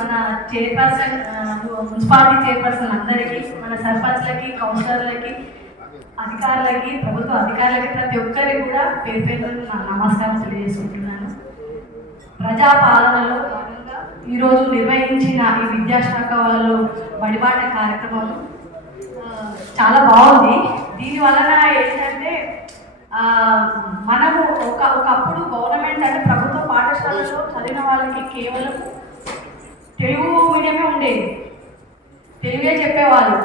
మన chairperson municipality chairperson అందరికీ, మన సర్పంచ్లకి, కౌన్సిలర్లకి, అధికారులకి, ప్రభుత్వ అధికారులకి, ప్రతి ఒక్కరికి కూడా పేరు పేరు నమస్కారం తెలియజేసుకుంటున్నాను. ప్రజాపాలనలో భాగంగా ఈరోజు నిర్వహించిన ఈ విద్యాశాఖ వాళ్ళు బడిబాట కార్యక్రమం చాలా బాగుంది. దీని వలన ఏంటంటే మనము ఒకప్పుడు గవర్నమెంట్ అంటే ప్రభుత్వ పాఠశాలలో చదివిన వాళ్ళకి కేవలం తెలుగు మీడియమే ఉండేది, తెలుగే చెప్పేవాళ్ళు.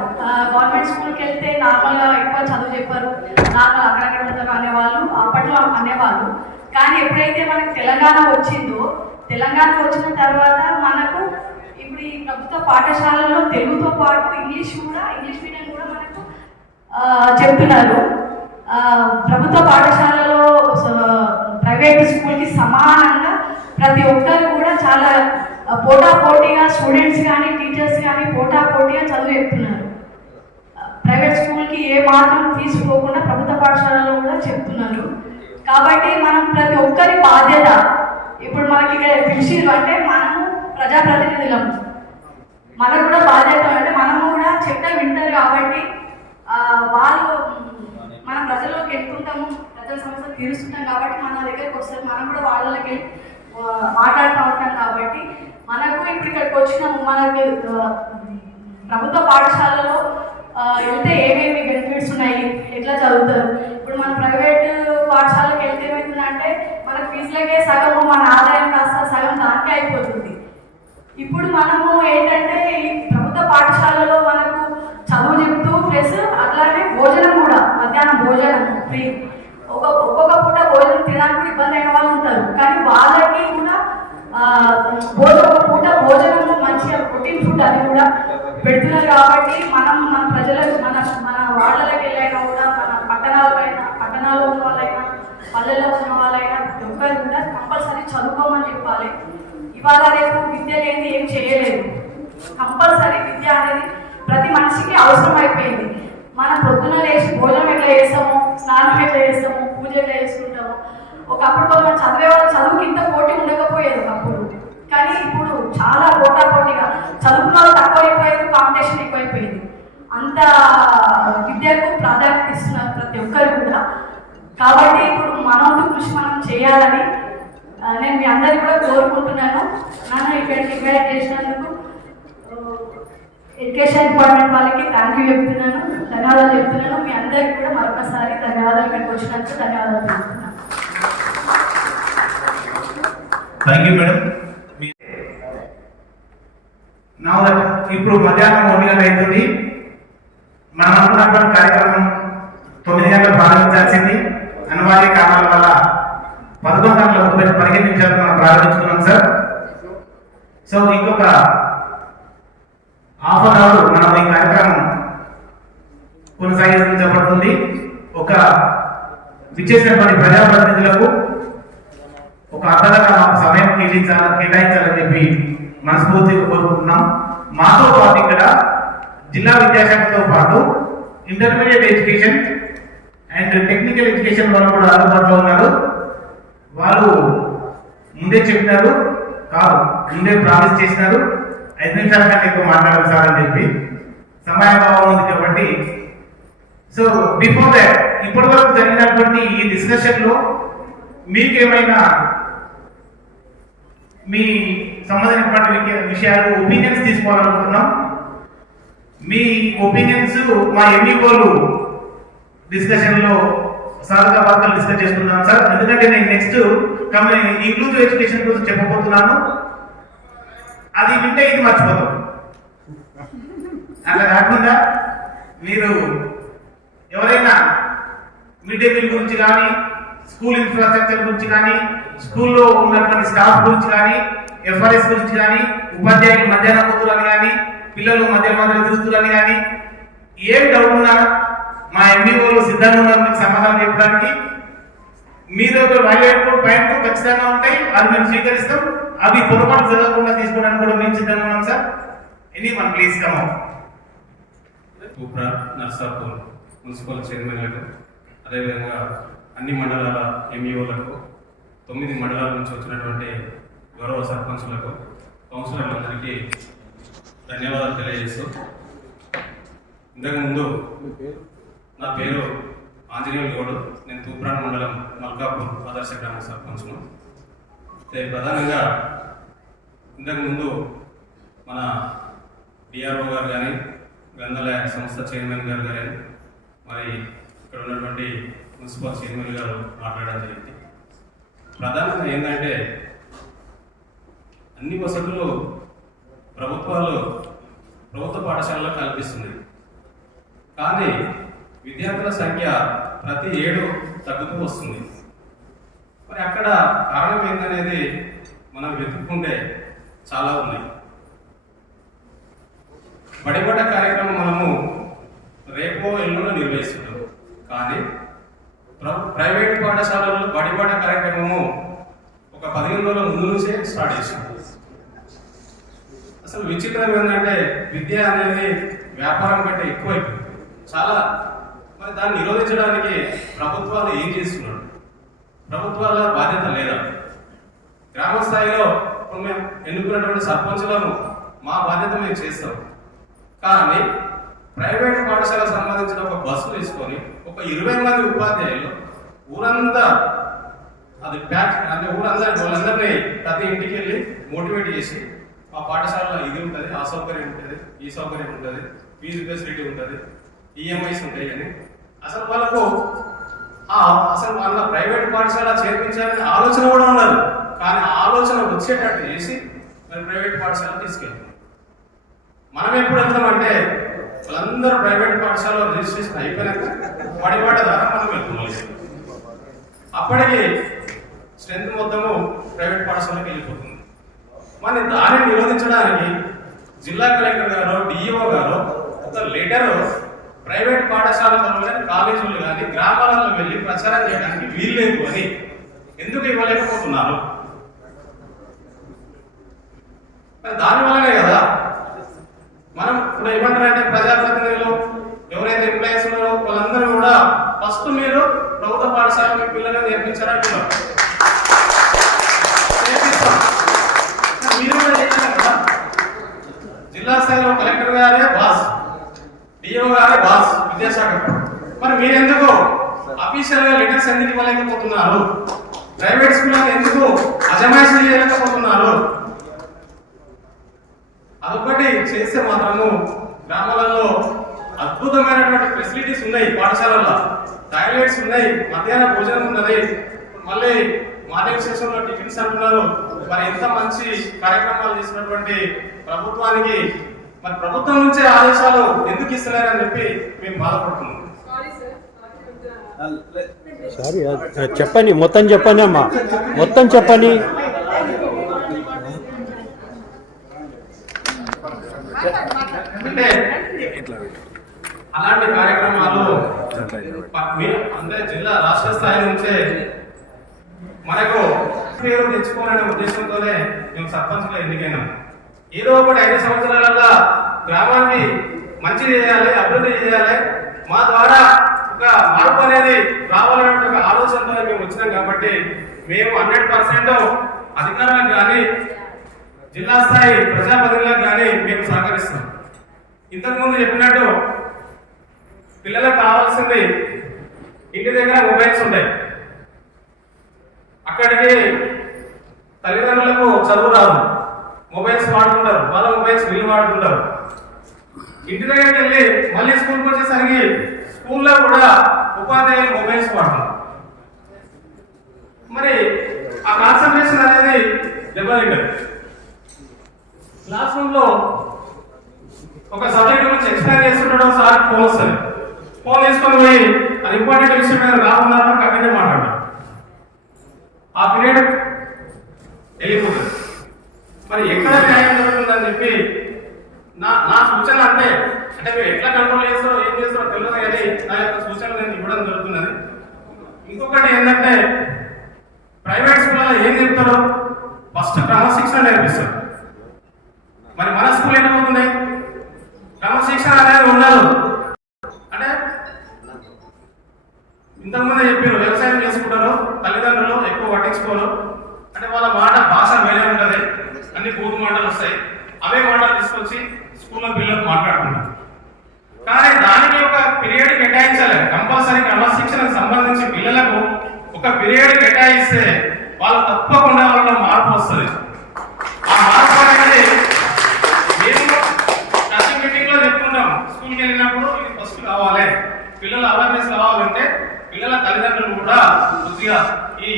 గవర్నమెంట్ స్కూల్కి వెళ్తే నార్మల్గా ఎక్కువ చదువు చెప్పారు, నార్మల్ అక్కడక్కడ ఉంటారు అనేవాళ్ళు, అప్పట్లో అనేవాళ్ళు. కానీ ఎప్పుడైతే మనకు తెలంగాణ వచ్చిందో, తెలంగాణ వచ్చిన తర్వాత మనకు ఇప్పుడు ఈ ప్రభుత్వ పాఠశాలలో తెలుగుతో పాటు ఇంగ్లీష్ మీడియం కూడా మనకు చెప్తున్నారు. ప్రభుత్వ పాఠశాలలో ప్రైవేట్ స్కూల్కి సమానంగా ప్రతి ఒక్కరు కూడా చాలా పోటాపోటీగా స్టూడెంట్స్ కానీ టీచర్స్ కానీ పోటాపోటీగా చదువు చెప్తున్నారు. ప్రైవేట్ స్కూల్కి ఏ మాత్రం తీసుకోకుండా ప్రభుత్వ పాఠశాలలో కూడా చెప్తున్నారు. కాబట్టి మనం ప్రతి ఒక్కరి బాధ్యత, ఇప్పుడు మనకి పిలిచిరు అంటే మనము ప్రజాప్రతినిధులము, మనకు కూడా బాధ్యత అంటే మనము కూడా చెప్తే వింటారు. కాబట్టి వాళ్ళు మన ప్రజల్లోకి ఎక్కుంటాము, ప్రజల సమస్యలు తీరుస్తుంటాం. కాబట్టి మన దగ్గరికి వస్తారు, మనం కూడా వాళ్ళకి మాట్లాడుతూ ఉంటాం. కాబట్టి మనకు ఇప్పుడు ఇక్కడికి వచ్చినాము, మనకి ప్రభుత్వ పాఠశాలలో వెళ్తే ఏమేమి బెనిఫిట్స్ ఉన్నాయి, ఎట్లా చదువుతారు. ఇప్పుడు మన ప్రైవేట్ పాఠశాలకు వెళ్తే ఏమవుతుందంటే మన ఫీజులకే సగము మన ఆదాయం కాస్త సగం దానికే అయిపోతుంది. ఇప్పుడు మనము ఏంటంటే ఈ ప్రభుత్వ పాఠశాలలో మనకు చదువు చెప్తూ ప్లస్ అట్లానే భోజనం కూడా, మధ్యాహ్నం భోజనం ఫ్రీ. ఒక్కొక్క పూట భోజనం తినడానికి ఇబ్బంది అయిన వాళ్ళు ఉంటారు, కానీ వాళ్ళకి కూడా ఒక పూట భోజనం మంచిగా ప్రోటీన్ ఫుడ్ అది కూడా పెడుతున్నారు. కాబట్టి మనం మన ప్రజలకు మన వాళ్ళకి వెళ్ళైనా కూడా, మన పట్టణాల్లో ఉన్న వాళ్ళైనా పల్లెల్లో ఉన్న వాళ్ళైనా ప్రతి ఒక్కరు కూడా కంపల్సరీ చదువుకోమని చెప్పాలి. ఇవాళ రేపు విద్య లేని ఏం చేయలేదు. కంపల్సరీ విద్య అనేది ప్రతి మనిషికి అవసరం అయిపోయింది. మనం పొద్దున లేచి భోజనం ఎట్లా చేస్తాము, స్నానం ఎట్లా చేస్తాము, పూజ ఎట్లా చేసుకుంటాము. ఒకప్పుడు కొంతమంది చదివే వాళ్ళు చదువుకి ఇంత పోటీ ఉండకపోయేది ఒకప్పుడు, కానీ ఇప్పుడు చాలా పోటాపోటీగా చదువుకున్న వాళ్ళు తక్కువైపోయేది, కాంపిటీషన్ ఎక్కువైపోయింది. అంత విద్యకు ప్రాధాన్యత ఇస్తున్నారు ప్రతి ఒక్కరు కూడా. కాబట్టి ఇప్పుడు మనోడు కృషి మనం చేయాలని నేను మీ అందరికీ కూడా కోరుకుంటున్నాను. నన్ను ఇక్కడికి ఇన్వైట్ చేసినందుకు ఎడ్యుకేషన్ డిపార్ట్మెంట్ వాళ్ళకి థ్యాంక్ యూ చెప్తున్నాను, ధన్యవాదాలు చెప్తున్నాను. మీ అందరికీ కూడా మరొకసారి ధన్యవాదాలు. ఇక్కడికి వచ్చినందుకు ధన్యవాదాలు చెప్తున్నాను. Thank you madam. ఇప్పుడు మధ్యాహ్నం 1 గంటల అవుతుంది. మనం అనుకున్నటువంటి కార్యక్రమం 9 గంటలకు ప్రారంభించాల్సింది. అనివార్య కారణాల వల్ల 11 గంటల 15 నిమిషాలు మనం ప్రారంభించుకున్నాం సార్. సో ఇంకొక హాఫ్ అన్ అవర్ మనం ఈ కార్యక్రమం కొనసాగించబడుతుంది. ఒక విచ్చేసినటువంటి ప్రజాప్రతినిధులకు ఒక అర్ధగంట సమయం కేటాయించాలని చెప్పి మనస్ఫూర్తిగా కోరుకుంటున్నాం. మాతో పాటు ఇక్కడ జిల్లా విద్యాశాఖతో పాటు intermediate education and technical education వాళ్ళు కూడా అందుబాటులో ఉన్నారు. వాళ్ళు ముందే చెప్పినారు, కాదు ముందే ప్రామిస్ చేసినారు 5 నిమిషాల కంటే ఎక్కువ మాట్లాడాలి సార్ అని చెప్పి. సమయాభావం ఉంది కాబట్టి సో బిఫోర్ దాట్ ఇప్పటి వరకు జరిగినటువంటి ఈ డిస్కషన్ లో మీకేమైనా మీ సంబంధించినటువంటి విషయాలు ఒపీనియన్స్ తీసుకోవాలనుకుంటున్నాం. మీ ఒపీనియన్స్ మా ఎంఈఓలు డిస్కషన్ లో సార్గా వార్తలు డిస్కస్ చేసుకుందాం సార్. ఎందుకంటే నేను నెక్స్ట్ ఇంక్లూజివ్ ఎడ్యుకేషన్ గురించి చెప్పబోతున్నాను. అది వింటే ఇది మర్చిపోతాం. అట్లా కాకుండా మీరు ఎవరైనా మిడ్ డే మీల్ గురించి కానీ, స్కూల్ ఇన్ఫ్రాస్ట్రక్చర్ గురించి కానీ, స్కూల్లో ఉన్నటువంటి స్టాఫ్ గురించి కానీ, ఎఫ్ఆర్ఎస్ గురించి కానీ, ఉపాధ్యాయులు మధ్యాహ్నం పోతులని కానీ, పిల్లలు మధ్య తిరుగుతులని కానీ ఏం డౌట్ ఉన్నా మా ఎంఈఓలు సిద్ధంగా ఉన్నారు మీకు సమాధానం చెప్పడానికి. మీ దగ్గర వాల్యుయేట్ పాయింట్ ఖచ్చితంగా ఉంటాయి, అది మేము స్వీకరిస్తాం. అవి పొరపాటు చదవకుండా తీసుకోవడానికి కూడా మేము సిద్ధంగా ఉన్నాం sir. Anyone please come out. Narsapur municipal చైర్మన్లకు, అదేవిధంగా అన్ని మండలాల ఎంఈఓలకు, 9 మండలాల నుంచి వచ్చినటువంటి గౌరవ సర్పంచులకు, కౌన్సిలర్లందరికీ ధన్యవాదాలు తెలియజేస్తూ, ఇంతకుముందు నా పేరు ఆంజనేయులు గౌడ్, నేను తూప్రాన్ మండలం మల్కాపూర్ ఆదర్శ గ్రామ సర్పంచ్ను. ప్రధానంగా ఇంతకుముందు మన డిఆర్ఓ గారు కానీ, గ్రంథాలయ సంస్థ చైర్మన్ గారు కానీ, మరి ఇక్కడ ఉన్నటువంటి మున్సిపల్ చైర్మన్ గారు మాట్లాడడం జరిగింది. ప్రధానంగా ఏంటంటే అన్ని వసతులు ప్రభుత్వ పాఠశాలలో కల్పిస్తుంది. కానీ విద్యార్థుల సంఖ్య ప్రతి ఏడు తగ్గుతూ వస్తుంది. మరి అక్కడ కారణం ఏంటనేది మనం వెతుక్కుంటే చాలా ఉన్నాయి. బడిబడ్డ కార్యక్రమం మనము రేపో ఎల్లుండో నిర్వహిస్తున్నాం. కానీ ప్రైవేటు పాఠశాలల్లో బడిబడ్డ కార్యక్రమము ఒక 15 రోజుల ముందు నుంచే స్టార్ట్ చేసాం. అసలు విచిత్రం ఏంటంటే విద్య అనేది వ్యాపారం కంటే ఎక్కువైపోయింది చాలా. మరి దాన్ని నిరోధించడానికి ప్రభుత్వాలు ఏం చేస్తున్నాడు? ప్రభుత్వాల బాధ్యత లేదా? గ్రామ స్థాయిలో మేము ఎన్నుకున్నటువంటి సర్పంచులను మా బాధ్యత మేము చేస్తాం. కానీ ప్రైవేట్ పాఠశాలకు సంబంధించిన ఒక బస్సు తీసుకొని ఒక 20 మంది ఉపాధ్యాయులు ఊరంతా అది ప్యాక్ అంటే వాళ్ళందరినీ ప్రతి ఇంటికి వెళ్ళి మోటివేట్ చేసి మా పాఠశాలలో ఇది ఉంటుంది, ఆ సౌకర్యం ఉంటుంది, ఈ సౌకర్యం ఉంటుంది, ఫీజు ఫెసిలిటీ ఉంటుంది, ఈఎంఐస్ ఉంటాయి అని అసలు వాళ్ళకు అసలు వాళ్ళ ప్రైవేట్ పాఠశాల చేర్పించాలనే ఆలోచన కూడా ఉండదు. కానీ ఆలోచన వచ్చేటట్టు చేసి మరి ప్రైవేట్ పాఠశాల తీసుకెళ్తాం. మనం ఎప్పుడు వెళ్తామంటే వాళ్ళందరూ ప్రైవేట్ పాఠశాలలో రిజిస్ట్రేషన్ అయిపోయినాక బడిబాట ద్వారా మనం వెళ్తున్నాం. అప్పటికి స్ట్రెంత్ మొత్తము ప్రైవేట్ పాఠశాలకు వెళ్ళిపోతుంది. మరి దానిని నిరోధించడానికి జిల్లా కలెక్టర్ గారు, డిఈఓ గారు ఒక లెటర్ ప్రైవేట్ పాఠశాలలో కానీ, కాలేజీలు కానీ గ్రామాలలో వెళ్ళి ప్రచారం చేయడానికి వీల్లేదు అని ఎందుకు ఇవ్వలేకపోతున్నారు? దానివల్లనే కదా మనం ఇప్పుడు ఏమంటారంటే ప్రజాప్రతినిధులు ఎవరైతే ఎంప్లాయీస్ ఉన్నారో వాళ్ళందరూ కూడా ఫస్ట్ మీరు ప్రభుత్వ పాఠశాల మీ పిల్లలను నేర్పించారంటున్నారు. మీరు కూడా చేశారు కదా. జిల్లా స్థాయిలో కలెక్టర్ గారే బాస్, డిఓ గారే బాస్ విద్యాశాఖ. మరి మీరెందుకు అఫీషియల్ గా లెటర్స్ ఎందుకు ఇవ్వలేకపోతున్నారు? ప్రైవేట్ స్కూళ్ళకి ఎందుకు అజమాయిషీ చేయలేకపోతున్నారు? అదొకటి చేస్తే మాత్రము గ్రామాలలో అద్భుతమైనటువంటి ఫెసిలిటీస్ ఉన్నాయి. పాఠశాలల్లో టాయిలెట్స్ ఉన్నాయి, మధ్యాహ్న భోజనం ఉన్నది, మళ్ళీ మార్నింగ్ సెషన్ లో టిఫిన్స్ అంటున్నారు. మరి ఎంత మంచి కార్యక్రమాలు చేసినటువంటి ప్రభుత్వానికి మరి ప్రభుత్వం నుంచే ఆదేశాలు ఎందుకు ఇస్తలేరని చెప్పి మేము బాధపడుతున్నాం. సారీ చెప్పండి, మొత్తం చెప్పండి అమ్మా, మొత్తం చెప్పండి. అంటే అలాంటి కార్యక్రమాలు అంటే జిల్లా రాష్ట్ర స్థాయి నుంచే మనకు పేరు తెచ్చుకోవాలనే ఉద్దేశంతోనే మేము సర్పంచ్గా ఎన్నికైనాం. ఏదో ఒకటి 5 సంవత్సరాలలో గ్రామానికి మంచి చేయాలి, అభివృద్ధి చేయాలి, మా ద్వారా ఒక మార్పు అనేది రావాలనే ఒక ఆలోచనతో మేము వచ్చినాం. కాబట్టి మేము 100% అధికారులకు కానీ జిల్లా స్థాయి ప్రజాప్రతినిధులకు కానీ మేము సహకరిస్తాం. ఇంతకుముందు చెప్పినట్టు పిల్లలకు కావాల్సింది ఇంటి దగ్గర మొబైల్స్ ఉంటాయి. అక్కడికి తల్లిదండ్రులకు చదువు రాదు, మొబైల్స్ వాడుతుంటారు, వాళ్ళ మొబైల్స్ వీళ్ళు వాడుతుంటారు. ఇంటి దగ్గరికి వెళ్ళి మళ్ళీ స్కూల్కి వచ్చేసరికి స్కూల్లో కూడా ఉపాధ్యాయులు మొబైల్స్ వాడతారు. మరి ఆ కాన్సన్ట్రేషన్ అనేది దెబ్బతింటది. క్లాస్ రూమ్ లో ఒక సబ్జెక్ట్ గురించి ఎక్స్ప్లెయిన్ చేస్తుంటాడు, సార్ ఫోన్ వస్తుంది, ఫోన్ తీసుకొని పోయి అది ఇంపార్టెంట్ విషయం మీద రాకున్నారో కవినే మాట్లాడారు. ఆ పీరియడ్ వెళ్ళిపోతుంది. మరి ఎక్కడ న్యాయం జరుగుతుందని చెప్పి నా సూచన అంటే మీరు ఎట్లా కంట్రోల్ చేస్తారో ఏం చేస్తారో తెలియదు, కానీ నా యొక్క సూచన నేను ఇవ్వడం జరుగుతున్నది. ఇంకొకటి ఏంటంటే ప్రైవేట్ స్కూల్లో ఏం చెప్తారో ఫస్ట్ క్రమశిక్షణ నేర్పిస్తారు. మరి మన స్కూల్ ఏమవుతున్నాయి? క్రమశిక్షణ అనేది ఉండదు. అంటే ఇంతకుముందే చెప్పారు, వ్యవసాయం చేసుకుంటారు, తల్లిదండ్రులు ఎక్కువ పట్టించుకోరు, అంటే వాళ్ళ మాట భాష వేరే ఉంటుంది, అన్ని బూతు మాటలు వస్తాయి. అవే మాటలు తీసుకొచ్చి స్కూల్లో పిల్లలకు మాట్లాడుతున్నారు. కానీ దానికి ఒక పీరియడ్ కేటాయించాలి. కంపల్సరీ క్రమశిక్షణకు సంబంధించి పిల్లలకు ఒక పీరియడ్ కేటాయిస్తే వాళ్ళు తప్పకుండా వాళ్ళలో మార్పు వస్తుంది. ఆ మార్పు అనేది మేము ప్రతి మీటింగ్ లో చెప్పుకుంటాం. స్కూల్కి వెళ్ళినప్పుడు ఇది ఫస్ట్ కావాలి, పిల్లల అవేర్నెస్ కావాలంటే పిల్లల తల్లిదండ్రులు కూడా కొద్దిగా ఈ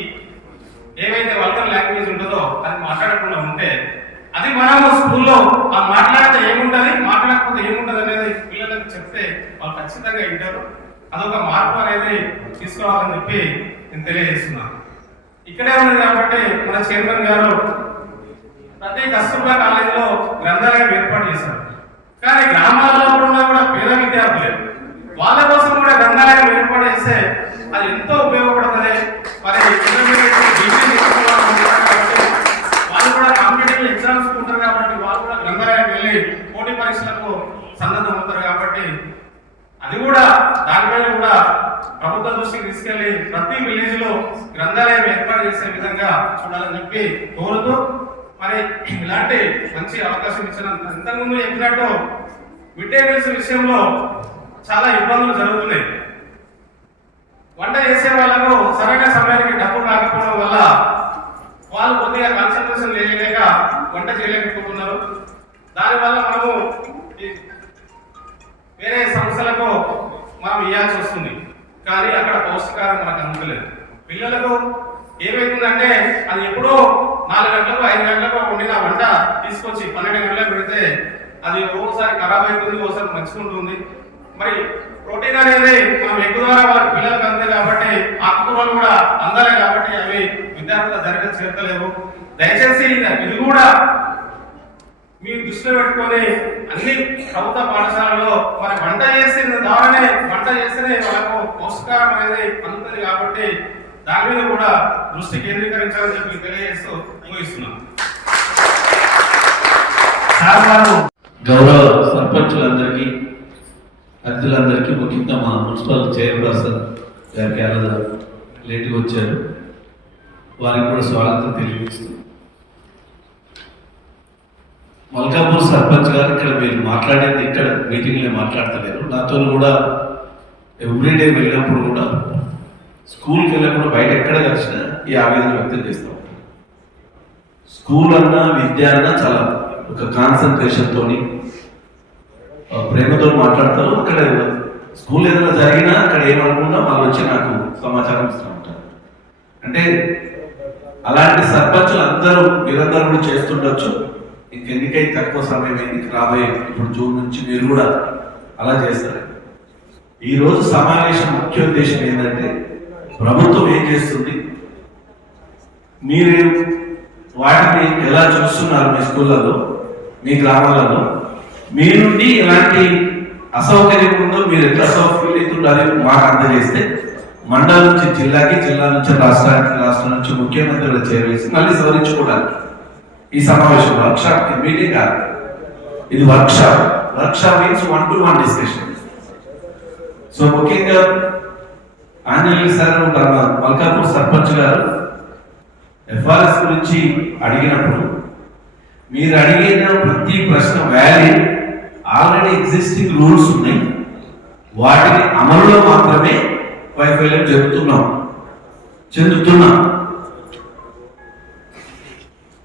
ఏవైతే వల్గర్ లాంగ్వేజ్ ఉంటుందో అది మాట్లాడకుండా ఉంటే, అది మనము స్కూల్లో ఆ మాట్లాడితే ఏముంటది, మాట్లాడకపోతే ఏముంటది అనేది పిల్లలకు చెప్తే వాళ్ళు ఖచ్చితంగా వింటారు. అదొక మార్పు అనేది తీసుకురావాలని చెప్పి నేను తెలియజేస్తున్నాను. ఇక్కడే ఉన్నది కాబట్టి మన చైర్మన్ గారు ప్రతి కస్తూర్బా కాలేజీలో గ్రంథాలయం ఏర్పాటు చేశారు. కానీ గ్రామాలలో కూడా పేద విద్యార్థులే, వాళ్ళ కోసం కూడా గ్రంథాలయం ఏర్పాటు చేస్తే అది ఎంతో ఉపయోగపడుతుంది. మరి వాళ్ళు కూడా కాంపిటేటివ్ ఎగ్జామ్స్ ఉంటారు కాబట్టి వాళ్ళు కూడా గ్రంథాలయం వెళ్ళి పోటీ పరీక్షలకు సన్నద్ధం అవుతారు కాబట్టి అది కూడా దానిపైన కూడా ప్రభుత్వ దృష్టికి తీసుకెళ్లి ప్రతి విలేజ్ లో గ్రంథాలయం ఏర్పాటు చేసే విధంగా చూడాలని చెప్పి కోరుతూ, మరి ఇలాంటి మంచి అవకాశం ఇచ్చిన ఇంతకుముందు చెప్పినట్టు మిడ్ డే మీల్స్ విషయంలో చాలా ఇబ్బందులు జరుగుతున్నాయి. వంట చేసే వాళ్ళకు సరైన సమయానికి డబ్బులు రాకపోవడం వల్ల వాళ్ళు కొద్దిగా కాన్సన్ట్రేషన్ చేయలేక వంట చేయలేకపోతున్నారు. దానివల్ల మనము వేరే సంస్థలకు మనం ఇవ్వాల్సి వస్తుంది. కానీ అక్కడ పౌష్టికారం మనకు అందుతలేదు. పిల్లలకు ఏమైతుందంటే అది ఎప్పుడో 4 గంటలకు 5 గంటలకు వండిన వంట తీసుకొచ్చి 12 గంటలకు పెడితే అది ఓసారి ఖరాబ్ అవుతుంది, ఓసారి మంచుకుంటుంది. మరి ప్రోటీన్ అనేది మనం ఎగ్ ద్వారా వాళ్ళ పిల్లలకు అందే కాబట్టి ఆకుకూరలు కూడా అందాలి కాబట్టి అవి విద్యార్థుల దగ్గర చేరతలేవు. దయచేసి ఇది కూడా మీరు దృష్టిలో పెట్టుకొని అన్ని ప్రభుత్వ పాఠశాలలో మరి వంట చేసిన ద్వారానే వాళ్ళకు పౌష్టికారం అనేది అందుతుంది కాబట్టి దాని మీద కూడా దృష్టి కేంద్రీకరించాలని చెప్పి తెలియజేస్తూ ముగిస్తున్నాను. గౌరవ సర్పంచులందరికీ, అతిథులందరికీ, ముఖ్యంగా మా మున్సిపల్ చైర్పర్సన్ గారికి అలా లేట్గా వచ్చారు, వారికి కూడా స్వాగతం తెలియజేస్తూ, మల్కాపూర్ సర్పంచ్ గారు ఇక్కడ మీరు మాట్లాడేది ఇక్కడ మీటింగ్లో మాట్లాడతలేరు. నాతో కూడా ఎవ్రీడే వెళ్ళినప్పుడు కూడా స్కూల్కి వెళ్ళినప్పుడు బయట ఎక్కడ కలిసినా ఈ ఆవేదన వ్యక్తం చేస్తూ ఉంటారు. స్కూల్ అన్నా విద్య అన్నా చాలా ఒక కాన్సన్ట్రేషన్ తోని ప్రేమతో మాట్లాడతారు. అక్కడ స్కూల్ ఏదైనా జరిగినా అక్కడ ఏమనుకుంటా వాళ్ళు వచ్చి నాకు సమాచారం ఇస్తూ ఉంటారు. అంటే అలాంటి సర్పంచులు అందరూ మీరందరూ కూడా చేస్తుండొచ్చు. ఇంకెన్నికైతే తక్కువ సమయం అయింది, రాబోయే ఇప్పుడు జూన్ నుంచి మీరు కూడా అలా చేస్తారు. ఈరోజు సమావేశం ముఖ్య ఉద్దేశం ఏంటంటే ప్రభుత్వం ఏం చేస్తుంది, మీరు వాటిని ఎలా చూస్తున్నారు, మీ స్కూళ్ళలో మీ గ్రామాలలో మీ నుండి ఎలాంటి అసౌకర్యం ఉందో, మీరు ఎట్లా అసౌకర్యం అవుతుండాలి మాకు అందజేస్తే మండలం నుంచి జిల్లాకి, జిల్లా నుంచి రాష్ట్రానికి, రాష్ట్రం నుంచి ముఖ్యమంత్రులు చేరవేసి మళ్ళీ సవరించుకోవడానికి ఈ సమావేశం వర్క్షాప్ మీటింగ్ కాదు, ఇది workshop. Workshop means 1-to-1 discussion. So ముఖ్యంగా ఆంజనేయులు సార్ మల్కాపూర్ సర్పంచ్ గారు ఎఫ్ఆర్ఎస్ గురించి అడిగినప్పుడు మీరు అడిగిన ప్రతి ప్రశ్న వ్యాలిడ్, ఆల్రెడీ ఎగ్జిస్టింగ్ రూల్స్ ఉన్నాయి, వాటిని అమలులో మాత్రమే వైఫల్యం చెందుతున్నాం.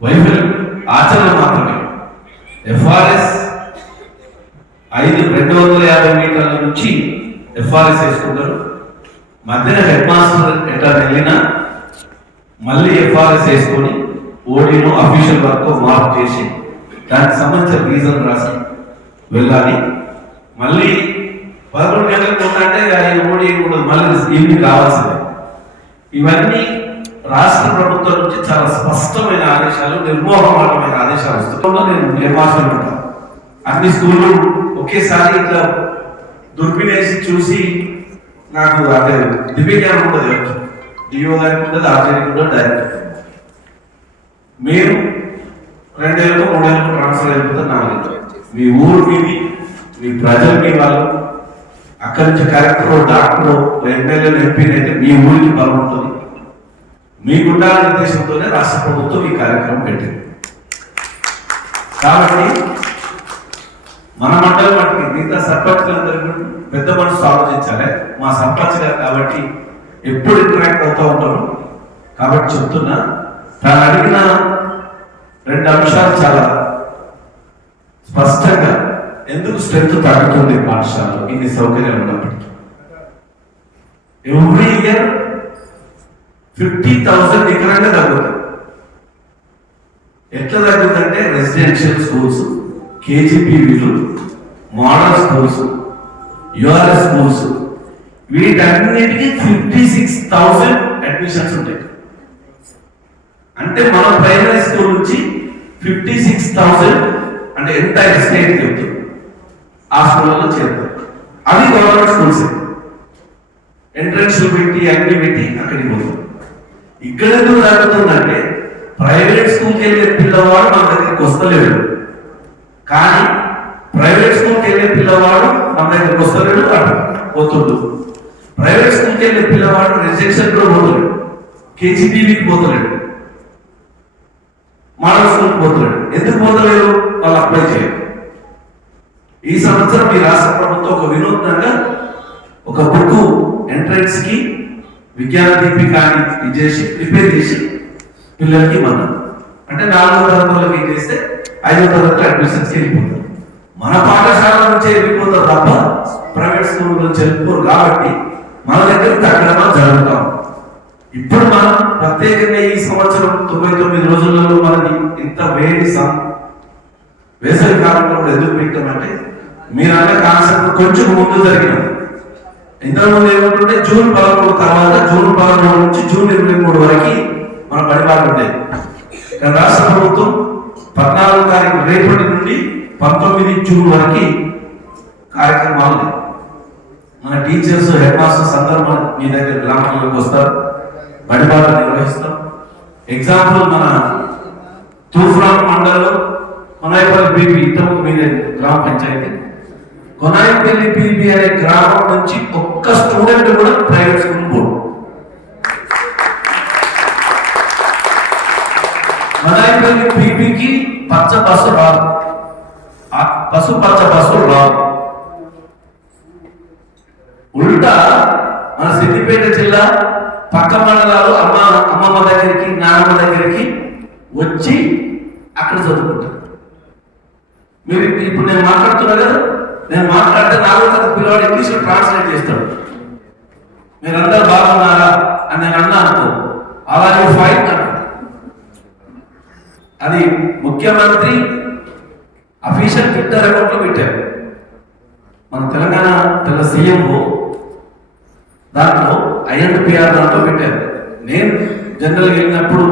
వైఫల్యం ఆచరణ మాత్రమే. ఎఫ్ఆర్ఎస్ 250 మీటర్ల నుంచి ఎఫ్ఆర్ఎస్ వేసుకుంటారు. మధ్యన హెడ్ మాస్టర్ ఎట్లా వెళ్ళినా మళ్ళీ ఎఫ్ఆర్ఎస్ వేసుకొని ఓడీను అఫీషియల్ వర్క్ మార్క్ చేసి దానికి సంబంధించిన రీజన్ రాసి వెళ్ళాలి. మళ్ళీ 11 గంటలకు ఉంటే ఓడీ ఉండదు, మళ్ళీ ఈవినింగ్ రావాల్సిందే. ఇవన్నీ రాష్ట్ర ప్రభుత్వం నుంచి చాలా స్పష్టమైన ఆదేశాలు, నిర్మోహమాటమైన ఆదేశాలు వస్తున్నాయి. నేను హెడ్మాస్టర్ ఉంటాను. అన్ని స్కూళ్ళు ఒకేసారి ఇట్లా దుర్పినేసి చూసి నాకు అదే దివ్యజ్ఞానం ఉండదు, డిఓ గారికి ఉండదు, ఆర్జేకి ఉండదు, డైరెక్ట్ మీరు 2 ఏళ్ళకు 3 ఏళ్ళకు ట్రాన్స్ఫర్ అయిపోతే నాకు మీ ఊరు మీది, మీ ప్రజలు మీ వాళ్ళు, అక్కడి నుంచి కలెక్టర్, డాక్టర్, ఎమ్మెల్యేలు, ఎంపీలు అయితే మీ ఊరికి బలం ఉంటుంది. మీకుండాలనే ఉద్దేశంతోనే రాష్ట్ర ప్రభుత్వం ఈ కార్యక్రమం పెట్టింది. కాబట్టి మన మండలం మట్టికి మిగతా సర్పంచ్లందరికీ పెద్ద మనసు ఆలోచించాలి. మా సర్పంచ్ గారు కాబట్టి ఎప్పుడు ఇంటరాక్ట్ అవుతూ ఉంటాను కాబట్టి చెప్తున్నా. తాను అడిగిన 2 అంశాలు చాలా స్పష్టంగా ఎందుకు స్ట్రెంత్ తగ్గుతుంది పాఠశాలలో ఇన్ని సౌకర్యాలు ఉన్నప్పటికీ. ఎవ్రీ ఇయర్ 50,000 నికరంగా తగ్గుతుంది. ఎట్లా తగ్గుతుందంటే రెసిడెన్షియల్ స్కూల్స్, కేజీపీవీలు, మోడల్ స్కూల్స్, యుఆర్ఎస్ స్కూల్స్ వీటన్నిటికీ 56,000 అడ్మిషన్స్ ఉంటాయి. అంటే మన ప్రైమరీ స్కూల్ నుంచి 56,000 అంటే ఎంటైర్ స్టేట్ చెప్తుంది ఆ స్కూళ్ళలో చేరుతారు. అవి గవర్నమెంట్ స్కూల్స్. ఎంట్రన్స్ పెట్టి అన్ని పెట్టి అక్కడికి పోతాం. ఇక్కడ ఎందుకు జరుగుతుందంటే ప్రైవేట్ స్కూల్కి వెళ్ళే పిల్లవాడు మన దగ్గరికి వస్తలేడు, కానీ ప్రైవేట్ స్కూల్కి వెళ్ళే పిల్లవాడు మన దగ్గరికి వస్తలేడు, అటు పోతుండు. ప్రైవేట్ స్కూల్కి వెళ్ళే పిల్లవాడు రెసిడెన్షియల్ కూడా పోతలేడు, కేజీబీవీకి పోతలేడు, మోడల్ స్కూల్కి పోతలేడు. ఎందుకు పోతలేడు? వాళ్ళు అప్లై చేయరు. ఈ సంవత్సరం ఈ రాష్ట్ర ప్రభుత్వం ఒక వినూత్నంగా ఒక బుక్ ఎంట్రన్స్ కి విజ్ఞాన దీపిక అని చేసి ప్రిపేర్ చేసి పిల్లలకి మనం అంటే 4వ తరగతులకి చేస్తే 5వ తరగతి అడ్మిషన్స్కి వెళ్ళిపోతారు. మన పాఠశాల నుంచి వెళ్ళిపోతారు తప్ప ప్రైవేట్ స్కూల్ నుంచి వెళ్ళిపోరు. కాబట్టి మన దగ్గర తగ్గడం జరుగుతాం. ఇప్పుడు మనం ప్రత్యేకంగా ఈ సంవత్సరం 99 రోజులలో మనది ఇంత వేసవి కాలంలో కూడా ఎందుకు పెట్టామంటే మీరు అన్న కాన్సెప్ట్ కొంచెం ముందు జరిగినది. ఇంతకుముందు ఏమంటుంటే జూన్ 13 తర్వాత జూన్ 13 నుంచి జూన్ 23 వరకు మన బడిబాటు ఉండేది. కానీ రాష్ట్ర ప్రభుత్వం 14వ తారీఖు రేపటి నుండి 19 జూన్ వరకు కార్యక్రమాలు మన టీచర్స్, హెడ్ మాస్టర్స్ అందరూ మన మీ దగ్గర గ్రామాలకు వస్తారు, బడిబాట నిర్వహిస్తాం. ఎగ్జాంపుల్ మన తూఫాన్ మండలంలో కొనాయిపల్లి పీపీ ఇంతకు మీద గ్రామ పంచాయతీ కొనాయిపల్లి పీపీ అనే గ్రామం నుంచి ఒక్క స్టూడెంట్ కూడా ప్రైవేట్ స్కూల్ పోడు. కొనాయిపల్లి పీపీకి పచ్చ బస్సు రాదు, పచ్చ బస్సు రాదు. ఉల్టా మన సిద్దిపేట జిల్లా పక్క మండలాలు అమ్మమ్మ దగ్గరికి, నాన్నమ్మ దగ్గరికి వచ్చి అక్కడ చదువుకుంటారు. మీరు ఇప్పుడు నేను మాట్లాడుతున్నా కదా, నేను మాట్లాడితే 4వ తరగతి పిల్లవాడు ఇంగ్లీష్లో ట్రాన్స్లేట్ చేస్తాడు. మీరందరూ బాగున్నారా అని నేను అన్నా అనుకో, అలాగే ఫైన్ అన్నాడు. అది ముఖ్యమంత్రి అఫీషియల్ ట్విట్టర్ అకౌంట్లో పెట్టారు. మన తెలంగాణ సీఎంఓ దాంట్లో ఐఎన్పిఆర్ దాంట్లో పెట్టారు. నేను జనరల్గా వెళ్ళినప్పుడు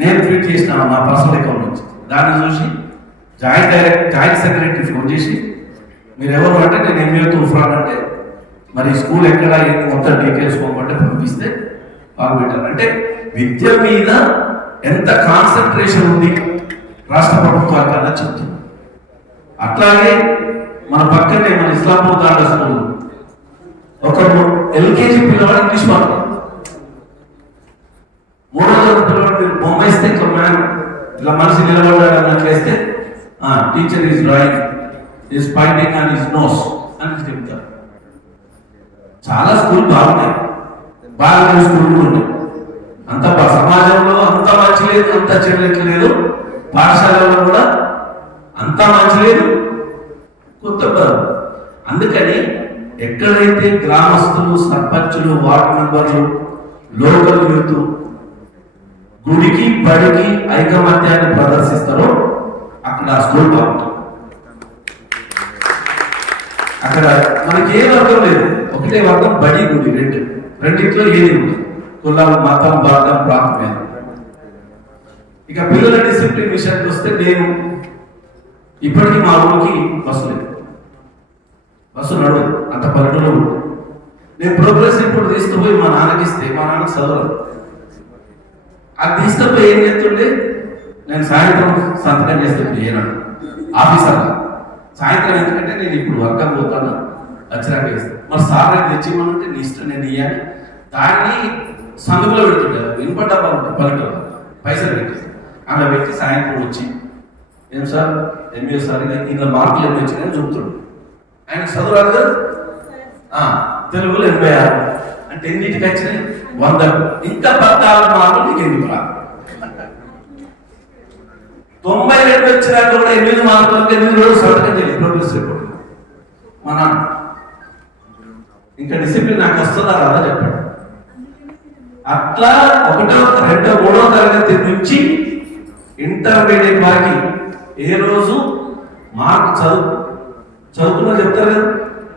నేను ట్వీట్ చేసిన నా పర్సనల్ అకౌంట్ నుంచి దాన్ని చూసి జాయింట్ సెక్రటరీ ఫోన్ చేసి మీరు ఎవరు అంటే నేను ఎంఏ తూఫాన్ అంటే మరి స్కూల్ ఎక్కడ మొత్తం డీటెయిల్స్ పంపంటే పంపిస్తే వాళ్ళు పెట్టారు. అంటే విద్య మీద ఎంత కాన్సన్ట్రేషన్ ఉంది రాష్ట్ర ప్రభుత్వానికి అన్న చెప్తుంది. అట్లాగే మన పక్కనే మన ఇస్లాంపూర్ దాంట్లో స్కూల్ ఒక ఎల్కేజీ పిల్లవాడు ఇంగ్లీష్ మాట్లాడు, 3వ తరగతి పిల్లవాడు మీరు బొమ్మ ఇస్తే ఇలా మనిషి నిలబడ్డాడు అన్నట్లేస్తే teacher is drawing is pointing and is nose అని చెప్తారు. చాలా స్కూల్ బాగున్నాయి, బాగా స్కూల్ ఉన్నాయి. అంత సమాజంలో అంత మంచి లేదు, అంత చెడు లేదు. పాఠశాలలో కూడా అంత మంచి లేదు, కొత్త. అందుకని ఎక్కడైతే గ్రామస్తులు, సర్పంచులు, వార్డు మెంబర్లు, లోకల్ యూత్ గుడికి బడికి ఐకమత్యాన్ని ప్రదర్శిస్తారో అక్కడ ఆ స్కూల్ బాగుంటుంది. అక్కడ మనకి ఏ వర్గం లేదు, ఒకటే వర్గం బడి గుడి, రెండింటిలో ఏది ఉంది, కులం, మతం, వర్గం, ప్రాంతం. ఇక పిల్లల డిసిప్లిన్ విషయానికి వస్తే నేను ఇప్పటికీ మా ఊరికి బస్సు లేదు, బస్సు నడవదు, అంత పల్లెటూరు. నేను ప్రోగ్రెస్ రిపోర్ట్ తీసుకుపోయి మా నాన్నకి ఇస్తే మా నాన్నకి చదవదు. అది తీసుకుపోయి ఏం చేస్తుండే, నేను సాయంత్రం సంతకం చేస్తే ఏనాడు ఆఫీసర్ సాయంత్రం, ఎందుకంటే నేను ఇప్పుడు వర్కర్ పోతాను, వచ్చినాక ఇస్తాను. మరి సార్ నాకు తెచ్చిమంటే నీ ఇష్టం, నేను ఇయ్యాలి. దాన్ని సందులో పెడుతుంటారు ఇనుప డబ్బా ఉంటుంది పల్లెటూరు పైసలు పెట్టి అలా పెట్టి సాయంత్రం వచ్చి ఏం సార్ ఎంఏ సార్ ఇంకా మార్కులు ఎన్ని వచ్చినాయని చెబుతాడు. ఆయన చదువు రాదు కదా, తెలుగులో 86 అంటే ఎన్నింటికి వచ్చినాయి 100, ఇంకా 14 మార్కులు నీకు ఎందుకు రా 92 వచ్చినాక కూడా 8 మార్కులకి 8 రోజులు సంతకం చేయాలి ప్రోగ్రెస్ రిపోర్ట్. మా నాన్న ఇంకా డిసిప్లిన్ నాకు వస్తుందా రాదా చెప్పాడు. అట్లా 1వ, 2వ, 3వ తరగతి నుంచి ఇంటర్మీడియట్ వారికి ఏ రోజు మార్కు చదువుకున్నా చెప్తారు కదా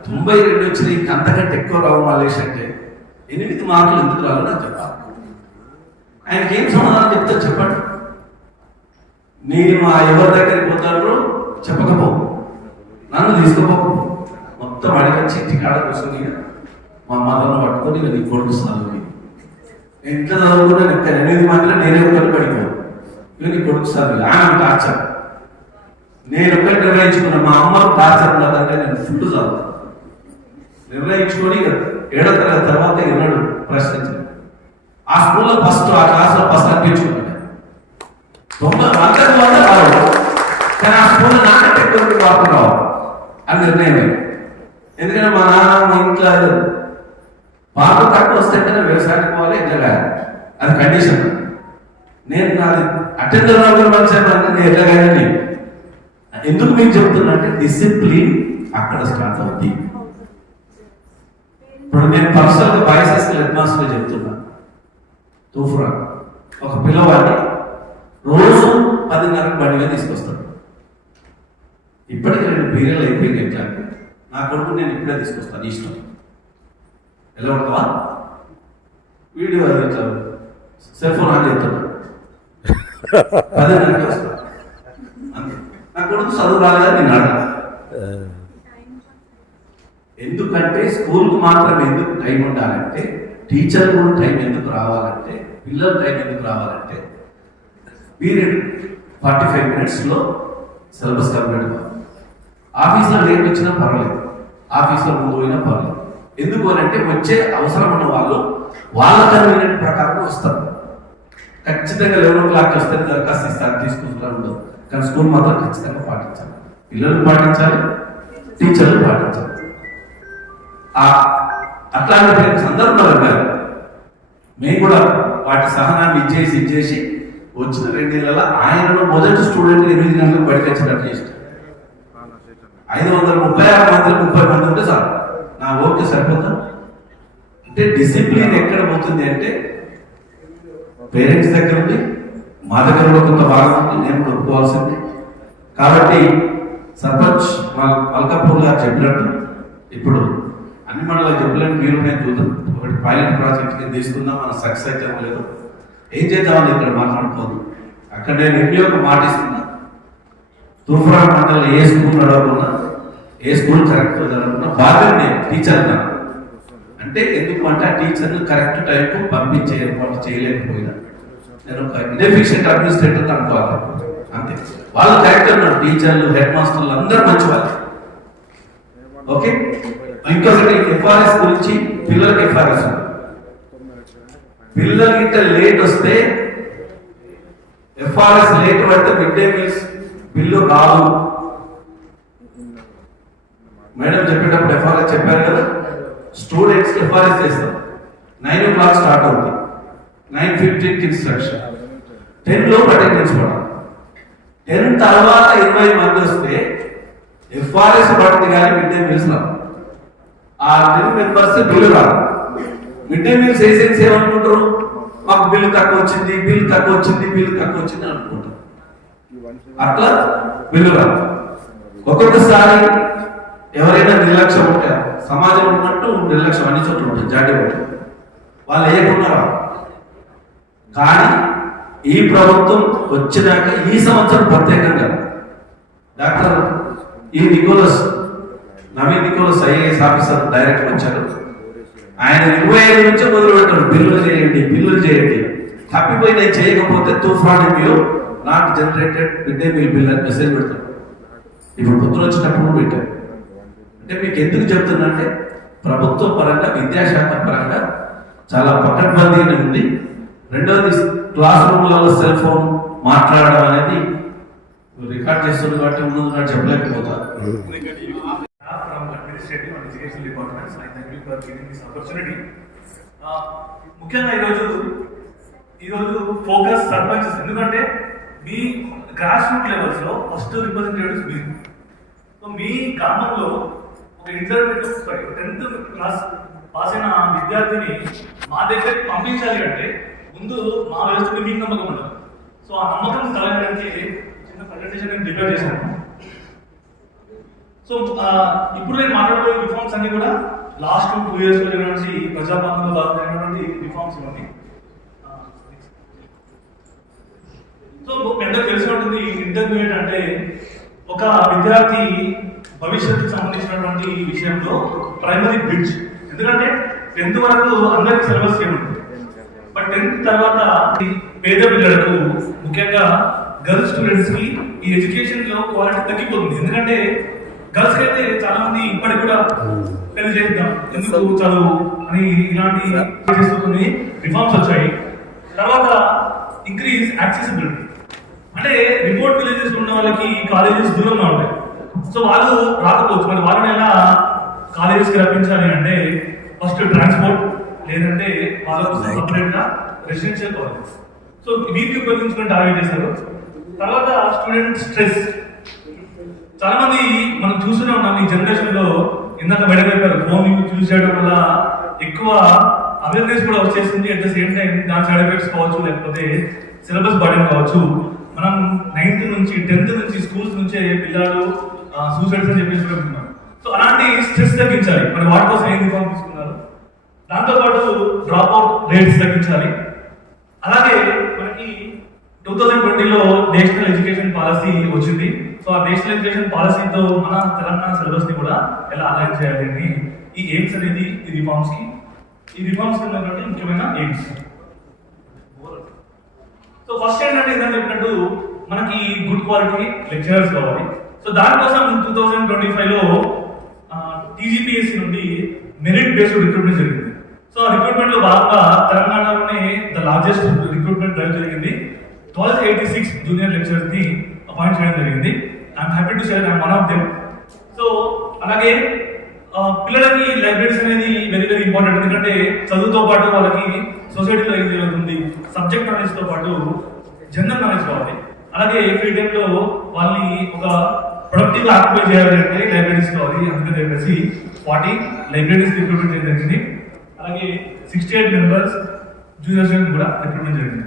92 వచ్చినాయి అంతకంటే ఎక్కువ రావు మల్లేష్ అంటే 8 మార్కులు ఎందుకు రావు నాకు చెప్పాలి. ఆయనకి ఏం సమాధానం చెప్తా చెప్పండి. నేను మా ఎవరి దగ్గరికి పోతాను చెప్పకపో, నన్ను తీసుకుపోకపో, మొత్తం అడిగచ్చి ఇంటికాడ కూర్చొని మా మదర్ను పట్టుకొని నీ కొడుకు చదువు ఎంత చదువుకున్నా ఇంకా 8 మందిలో నేనే ఒకటి పడిపోను నీ కొడుకు చదువు ఆయన టార్చర్. నేను ఒకటి నిర్ణయించుకున్నా మా అమ్మకు టార్చర్ ఉన్నదంటే నేను ఫుడ్ చదువు నిర్ణయించుకొని 7వ తరగతి తర్వాత ఎన్నడు ప్రశ్నించాను. ఆ స్కూల్లో ఫస్ట్ ఆ క్లాస్లో ఫస్ట్ అనిపించుకున్నాను 90 రావాలి కానీ ఆ స్కూల్లో నాకంటే ఎక్కువ మార్కులు రావాలి అని నిర్ణయం. ఎందుకంటే మా నాన్న మా ఇంట్లో మార్కులు తక్కువ వస్తే వ్యవసాయానికి పోవాలి ఎట్లా అది కండిషన్. నేను నాది అటెండర్ నేను ఎట్లాగానే ఎందుకు మీకు చెప్తున్నా అంటే డిసిప్లిన్ అక్కడ స్టార్ట్ అవుతుంది. ఇప్పుడు నేను పర్సనల్గా బాయ్స్ హెడ్ మాస్టర్ చెప్తున్నా తూఫ్రా ఒక పిల్లవాడిని రోజు 10:30 బండిగా తీసుకొస్తాడు. ఇప్పటికీ 2 బీరేలు అయిపోయింది. ఎట్లా నా కొడుకు నేను ఇప్పుడే తీసుకొస్తాను ఇష్టం ఎలా ఉంటావా వీడియో ఇట్లా సెల్ ఫోన్ ఆన్ చేస్తాడు 10:30 వస్తాడు అంతే. నా కొడుకు చదువు రాలేదని నేను అడగా. ఎందుకంటే స్కూల్కు మాత్రం ఎందుకు టైం ఉండాలంటే టీచర్ కూడా టైం ఎందుకు రావాలంటే పిల్లలు టైం ఎందుకు రావాలంటే పీరియడ్ 45 మినిట్స్లో సిలబస్ కంప్లీట్ కావాలి. ఆఫీస్లో లేట్ వచ్చినా పర్వాలేదు, ఆఫీస్లో ముందు పోయినా పర్వాలేదు. ఎందుకు అని అంటే వచ్చే అవసరం ఉన్న వాళ్ళు వాళ్ళ కన్వీనియంట్ ప్రకారం వస్తారు. ఖచ్చితంగా 11 o'clock వస్తే దరఖాస్తు ఇస్తారు తీసుకుంటారు ఉండదు. కానీ స్కూల్ మాత్రం ఖచ్చితంగా పాటించాలి, పిల్లలు పాటించాలి, టీచర్లు పాటించాలి. అట్లాంటి సందర్భాలుగా మేము కూడా వాటి సహనాన్ని ఇచ్చేసి వచ్చిన 2 నెలల ఆయనను మొదటి స్టూడెంట్ 8 గంటలకు బయటకు వచ్చినట్టు చేస్తాం. 536 మంది 30 మంది ఉంటే చాలు నా ఓకే సరిపోతా. అంటే డిసిప్లిన్ ఎక్కడ పోతుంది అంటే పేరెంట్స్ దగ్గర ఉంది, మా దగ్గర కూడా కొంత భాగం ఉంది, నేను కూడా ఒప్పుకోవాల్సింది. కాబట్టి సర్పంచ్ మల్కాపూర్ గారు చెప్పినట్టు ఇప్పుడు అన్ని మండలాలు చెప్పినట్టు మీరు నేను చూద్దాం. ఒకటి పైలట్ ప్రాజెక్ట్ కింద తీసుకుందాం, మనం సక్సెస్ అయితే లేదు ఏం చేద్దామని ఇక్కడ మాట్లాడుకోదు. అక్కడ నేను ఇండియాకు మాటిస్తున్నా తూఫ్రా మండలం ఏ స్కూల్ నడవకున్నా ఏ స్కూల్ కరెక్ట్ జరగకుండా బాధ్యత నేను టీచర్ అంటే ఎందుకు అంటే ఆ టీచర్ని కరెక్ట్ టైంకు పంపించే ఏర్పాటు చేయలేకపోయినా నేను ఒక ఇన్ఎఫిషియెంట్ అడ్మినిస్ట్రేటర్ అనుకోవాలి అంతే. వాళ్ళు కరెక్ట్ ఉన్నారు, టీచర్లు హెడ్ మాస్టర్లు అందరూ మంచి వాళ్ళు. ఓకే, ఇంకొకటి ఎఫ్ఆర్ఎస్ గురించి పిల్లలకి ఎఫ్ఆర్ఎస్ పిల్లలకి ఇంత లేట్ వస్తే ఎఫ్ఆర్ఎస్ లేట్ పడితే మిడ్ డే మీల్స్ బిల్లు రాదు. మేడం చెప్పేటప్పుడు ఎఫ్ఆర్ఎస్ చెప్పారు కదా, స్టూడెంట్స్ ఎఫ్ఆర్ఎస్ చేస్తాం 9 o'clock స్టార్ట్ అవుతుంది, 9:15 ఇన్స్ట్రక్షన్, 10 లోపు అటెండెన్స్ పడాలి. 10 తర్వాత 20 మంది వస్తే ఎఫ్ఆర్ఎస్ పడుతుంది కానీ మిడ్ డే మీల్స్ రాదు. ఆ 10 మెంబర్స్ బిల్లు రాదు. మిడ్ డే మీల్స్ ఏజెన్సీ ఏమనుకుంటారు, మాకు బిల్లు తక్కువ వచ్చింది, బిల్లు తక్కువ వచ్చింది, బిల్లు తక్కువ వచ్చింది అనుకుంటారు. అట్లా బిల్లు రాదు. ఒక్కొక్కసారి ఎవరైనా నిర్లక్ష్యం ఉంటే సమాజం ఉన్నట్టు నిర్లక్ష్యం అన్ని చోట్ల ఉంటుంది, జాటి ఉంటుంది, వాళ్ళు ఏకున్నారా. కానీ ఈ ప్రభుత్వం వచ్చినాక ఈ సంవత్సరం ప్రత్యేకంగా doctor Naveen Nicholas IAS officer director వచ్చారు. ఆయన 25 నుంచి మొదలు పెట్టారు, బిల్లులు చేయండి తప్పిపోయి నేను చేయకపోతే తుఫాన్ మీరు not generated mid day meal bill అని మెసేజ్ పెడతారు. ఇప్పుడు పొద్దున వచ్చినప్పుడు పెట్టారు. అంటే మీకు ఎందుకు చెప్తున్నా అంటే ప్రభుత్వ పరంగా విద్యాశాఖ పరంగా చాలా పకడ్బందీగా ఉంది. రెండోది క్లాస్ రూమ్లలో సెల్ ఫోన్ మాట్లాడడం అనేది రికార్డ్ చేస్తుంది కాబట్టి ముందు చెప్పలేకపోతారు. From administrative and education departments, I thank you for giving this opportunity. ముఖ్యంగా ఈరోజు ఫోకస్ సర్పంచెస్, ఎందుకంటే మీ గ్రాస్ రూట్ లెవెల్స్ లో ఫస్ట్ రిప్రజెంటేటివ్స్ మీరు. సో మీ గ్రామంలో ఒక ఇంటర్మీడియట్ 10th క్లాస్ పాస్ అయిన విద్యార్థిని మా దగ్గరికి పంపించాలి అంటే ముందు మా వ్యవస్థకి మీకు నమ్మకం ఉండాలి. సో ఆ నమ్మకం కలగడానికి చిన్న ప్రజెంటేషన్ నేను ప్రిపేర్ చేశాను. సో ఇప్పుడు నేను మాట్లాడబోయే రిఫార్మ్స్ అన్ని కూడా లాస్ట్ 2 years జరిగినటువంటి ప్రజాపాలనలో భాగమైనటువంటి రిఫార్మ్స్ ఇవన్నీ. సో అందరికీ తెలిసి ఉంటుంది, ఇంటర్మీడియట్ అంటే ఒక విద్యార్థి భవిష్యత్తుకు సంబంధించినటువంటి విషయంలో ప్రైమరీ బ్రిడ్జ్. ఎందుకంటే 10th వరకు అందరికి సిలబస్ ఏముంటుంది, బట్ 10th తర్వాత పేద పిల్లలకు, ముఖ్యంగా గర్ల్స్ స్టూడెంట్స్ కి ఈ ఎడ్యుకేషన్ లో క్వాలిటీ తగ్గిపోతుంది. ఎందుకంటే గర్ల్స్ అయితే చాలా మంది ఇప్పటికి కూడా పెళ్లి చేద్దాం ఎందుకు చదువు అని ఇలాంటి కొన్ని రిఫార్మ్స్ వచ్చాయి. తర్వాత ఇంక్రీజ్ యాక్సెసిబిలిటీ, అంటే రిమోట్ విలేజెస్ ఉన్న వాళ్ళకి కాలేజెస్ దూరంగా ఉంటాయి. సో వాళ్ళు రాకపోవచ్చు, మరి వాళ్ళని ఎలా కాలేజెస్కి రప్పించాలి అంటే ఫస్ట్ ట్రాన్స్పోర్ట్, లేదంటే వాళ్ళకు సపరేట్ గా రెసిడెన్షియల్ కాలేజెస్. సో వీటికి ఉపయోగించుకొని టార్గెట్ చేశారు. తర్వాత స్టూడెంట్ స్ట్రెస్, చాలా మంది మనం చూస్తూనే ఉన్నాం ఈ జనరేషన్ లో. ఇందాక మేడం చెప్పారు, ఫోన్ యూజ్ చేయడం వల్ల ఎక్కువ అవేర్నెస్ కూడా వచ్చేసింది. అట్ ద సేమ్ టైం దాని సైడ్ ఎఫెక్ట్స్ కావచ్చు, లేకపోతే సిలబస్ బర్డెన్ కావచ్చు. మనం 9th నుంచి 10th నుంచి స్కూల్స్ నుంచే పిల్లలు సూసైడ్స్ అని చెప్పేసి చెప్తున్నారు. సో అలాంటి స్ట్రెస్ తగ్గించాలి. మరి వాటి కోసం ఏం రిఫార్మ్ తీసుకున్నారు? దాంతోపాటు డ్రాప్ అవుట్ రేట్స్ తగ్గించాలి. అలాగే మనకి 2020లో నేషనల్ ఎడ్యుకేషన్ పాలసీ వచ్చింది. సో ఆ నేషనల్ ఎడ్యుకేషన్ పాలసీతో మన తెలంగాణ సిలబస్ ని కూడా ఎలా అలైన్ చేయాలి అని ఈ ఎయిమ్స్ అనేది ఈ రిఫార్మ్స్ ఉన్నటువంటి ముఖ్యమైన ఎయిమ్స్. సో ఫస్ట్ ఏంటంటే ఇందాక చెప్పినట్టు మనకి గుడ్ క్వాలిటీ లెక్చరర్స్ కావాలి. సో దానికోసం 2025లో టీజీపీఎస్సీ నుండి మెరిట్ బేస్డ్ రిక్రూట్మెంట్ జరిగింది. సో ఆ రిక్రూట్మెంట్ లో భాగంగా తెలంగాణలోనే ద లార్జెస్ట్ రిక్రూట్మెంట్ డ్రైవ్ జరిగింది. 1286 జూనియర్ లెక్చరర్స్ ని అపాయింట్ చేయడం జరిగింది. I'm happy to share I'm one of them. So అలాగే పిల్లలకి లైబ్రరీస్ అనేది వెరీ వెరీ ఇంపార్టెంట్. ఎందుకంటే చదువుతో పాటు వాళ్ళకి సొసైటీలో ఏం జరుగుతుంది, సబ్జెక్ట్ నాలెడ్జ్ తో పాటు జనరల్ నాలెడ్జ్ కావాలి. అలాగే ఫ్రీ టైంలో వాళ్ళని ఒక ప్రొడక్టివ్ ఆక్యుపై చేయాలి అంటే లైబ్రరీస్ కావాలి. అందుకని చెప్పేసి 40 లైబ్రరీస్ రిక్రూట్మెంట్ చేయడం జరిగింది. అలాగే 68 మెంబర్స్ జూనియర్స్ కూడా రిక్రూట్మెంట్ జరిగింది.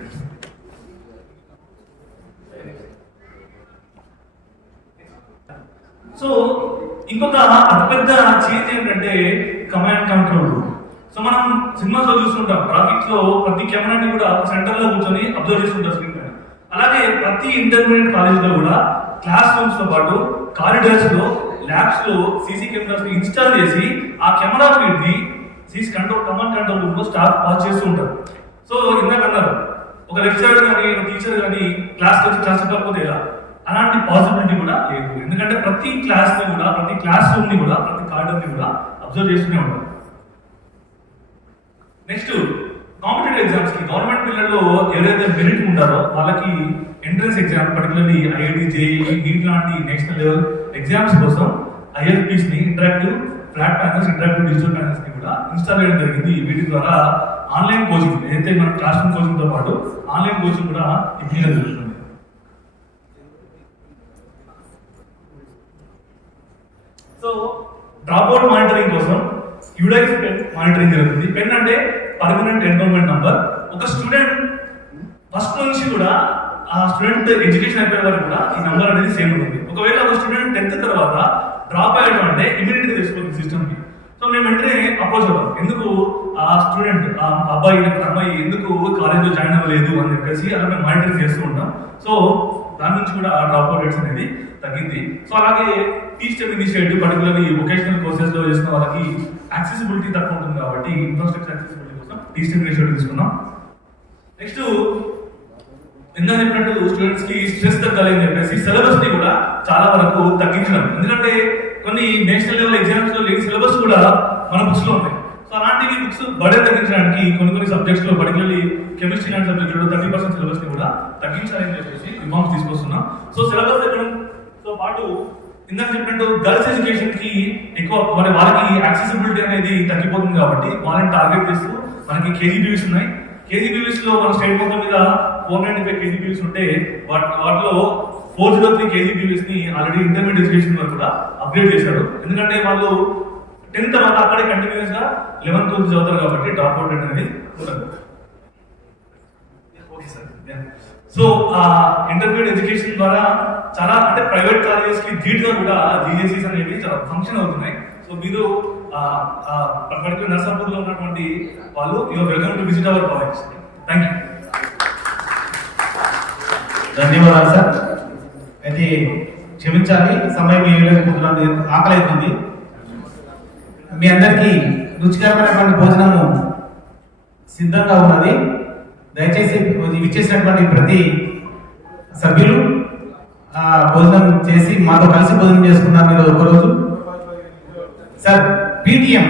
సో ఇంకొక అతిపెద్ద చేంజ్ ఏంటంటే కమాండ్ కంట్రోల్. సో మనం సినిమాస్ లో చూస్తుంటాం, ట్రాఫిక్ లో ప్రతి కెమెరాని కూడా సెంటర్ లో కూర్చొని అబ్జర్వ్ చేస్తుంటాం స్క్రీన్ పైన. అలాగే ప్రతి ఇంటర్మీడియట్ కాలేజ్ లో కూడా క్లాస్ రూమ్స్ తో పాటు కారిడార్స్ లో, ల్యాబ్స్ లో సీసీ కెమెరాస్ ని ఇన్స్టాల్ చేసి ఆ కెమెరా ఫీడ్ ని సీసీ కమాండ్ కంట్రోల్ రూమ్ లో స్టాఫ్ వాచ్ చేస్తూ ఉంటారు. సో ఇందాక అన్నారు, ఒక లెక్చరర్ కానీ ఒక టీచర్ కానీ క్లాస్ వచ్చి క్లాస్ చెప్పకపోతే ఎలా, అలాంటి పాసిబిలిటీ కూడా లేదు. ఎందుకంటే ప్రతి క్లాస్ ని కూడా, ప్రతి క్లాస్ రూమ్ ని కూడా, ప్రతి కార్డర్ ని కూడా అబ్జర్వ్ చేస్తూనే ఉంటారు. నెక్స్ట్ కాంపిటేటివ్ ఎగ్జామ్స్ కి గవర్నమెంట్ పిల్లల్లో ఎవరైతే మెరిట్ ఉంటారో వాళ్ళకి entrance exam, particularly IIT, JEE, NEET లాంటి నేషనల్ లెవెల్ ఎగ్జామ్స్ కోసం ఐఎఫ్పీస్ ని, interactive flat panels, interactive digital panels ని కూడా ఇన్స్టాల్ చేయడం జరిగింది. వీటి ద్వారా ఆన్లైన్ కోచింగ్, ఏదైతే మన క్లాస్ రూమ్ కోచింగ్ తో పాటు ఆన్లైన్ కోచింగ్ కూడా ఇప్పించడం జరుగుతుంది. సో డ్రాప్ అవుట్ మానిటరింగ్ కోసం యుడైస్ పెన్ మానిటరింగ్ జరుగుతుంది. పెన్ అంటే పర్మనెంట్ ఎన్రోల్మెంట్ నంబర్. ఒక స్టూడెంట్ ఫస్ట్ నుంచి కూడా ఆ స్టూడెంట్ ఎడ్యుకేషన్ అయిపోయే వరకు కూడా ఈ నంబర్ అనేది సేమ్ ఉంటుంది. ఒకవేళ ఒక స్టూడెంట్ 10th తర్వాత డ్రాప్ అయ్యడం అంటే ఇమీడియట్ గా తెలిసిపోతుంది సిస్టమ్ కి. సో మేము వెంటనే అప్రోచ్ అవుతాం, ఎందుకు ఆ స్టూడెంట్, ఆ అబ్బాయి అమ్మాయి ఎందుకు కాలేజ్ లో జాయిన్ అవ్వలేదు అని చెప్పేసి అలా మేము మానిటరింగ్ చేస్తూ ఉంటాం. సో దాని నుంచి కూడా ఆ డ్రాప్ అవుట్ రేట్స్ అనేది తగ్గింది. సో అలాగే teach time initiative, particularly vocational courses లో చేసిన వాళ్ళకి యాక్సెసిబిలిటీ తక్కువ ఉంటుంది కాబట్టి ఇన్ఫ్రాస్ట్రక్చర్ యాక్సెసిబిలిటీ కోసం టీచ్ టైమ్ ఇనిషియేటివ్ తీసుకున్నాం. నెక్స్ట్ ఇందాక చెప్పినట్టు స్టూడెంట్స్ కి స్ట్రెస్ తగ్గాలి అని చెప్పేసి సిలబస్ ని కూడా చాలా వరకు తగ్గించడం. ఎందుకంటే కొన్ని నేషనల్ లెవెల్ ఎగ్జామ్స్ లో లేని సిలబస్ కూడా మన బుక్స్ లో ఉంటాయి. సో అలాంటివి బుక్స్ బర్డెన్ తగ్గించడానికి కొన్ని సబ్జెక్ట్స్లో పర్టికులర్లీ కెమిస్ట్రీ లాంటి సబ్జెక్టులో 30% సిలబస్ని కూడా తగ్గించాలని చెప్పేసి రిఫార్మ్స్ తీసుకొస్తున్నాం. సో సిలబస్ తగ్గడంతో పాటు ఇందాక చెప్పినట్టు గర్ల్స్ ఎడ్యుకేషన్కి ఎక్కువ వాళ్ళకి యాక్సెసిబిలిటీ అనేది తగ్గిపోతుంది కాబట్టి వాళ్ళని టార్గెట్ చేస్తూ మనకి కేజీబీవీస్ ఉన్నాయి. కేజీబీవీస్లో మన స్టేట్ మొత్తం మీద 495 కేజీబీవీస్ ఉంటే వాటిలో 403 కేజీబీవీస్ని ఆల్రెడీ ఇంటర్మీడియట్ ఎడ్యుకేషన్ వరకు కూడా అప్గ్రేడ్ చేశారు. ఎందుకంటే వాళ్ళు 10th తర్వాత అక్కడే కంటిన్యూస్ గా 11th చదువుతారు కాబట్టి డ్రాప్ అవుట్ అనేది ఉండదు. సో ఇంటర్మీడియట్ ఎడ్యుకేషన్ ద్వారా చాలా అంటే ప్రైవేట్ కాలేజెస్ కి ధీటుగా కూడా జీజేసీస్ అనేవి చాలా ఫంక్షన్ అవుతున్నాయి. సో మీరు పర్టికులర్ నర్సాపూర్ లో ఉన్నటువంటి వాళ్ళు your welcome to visit our college. Thank you. ధన్యవాదాలు సార్. అయితే క్షమించాలి, సమయం ఆకలి అవుతుంది. మీ అందరికీ రుచికరమైనటువంటి భోజనము సిద్ధంగా ఉన్నది. దయచేసి విచ్చేసినటువంటి ప్రతి సభ్యులు భోజనం చేసి మాతో కలిసి భోజనం చేసుకున్నారు మీరు ఒకరోజు. Sir, PTM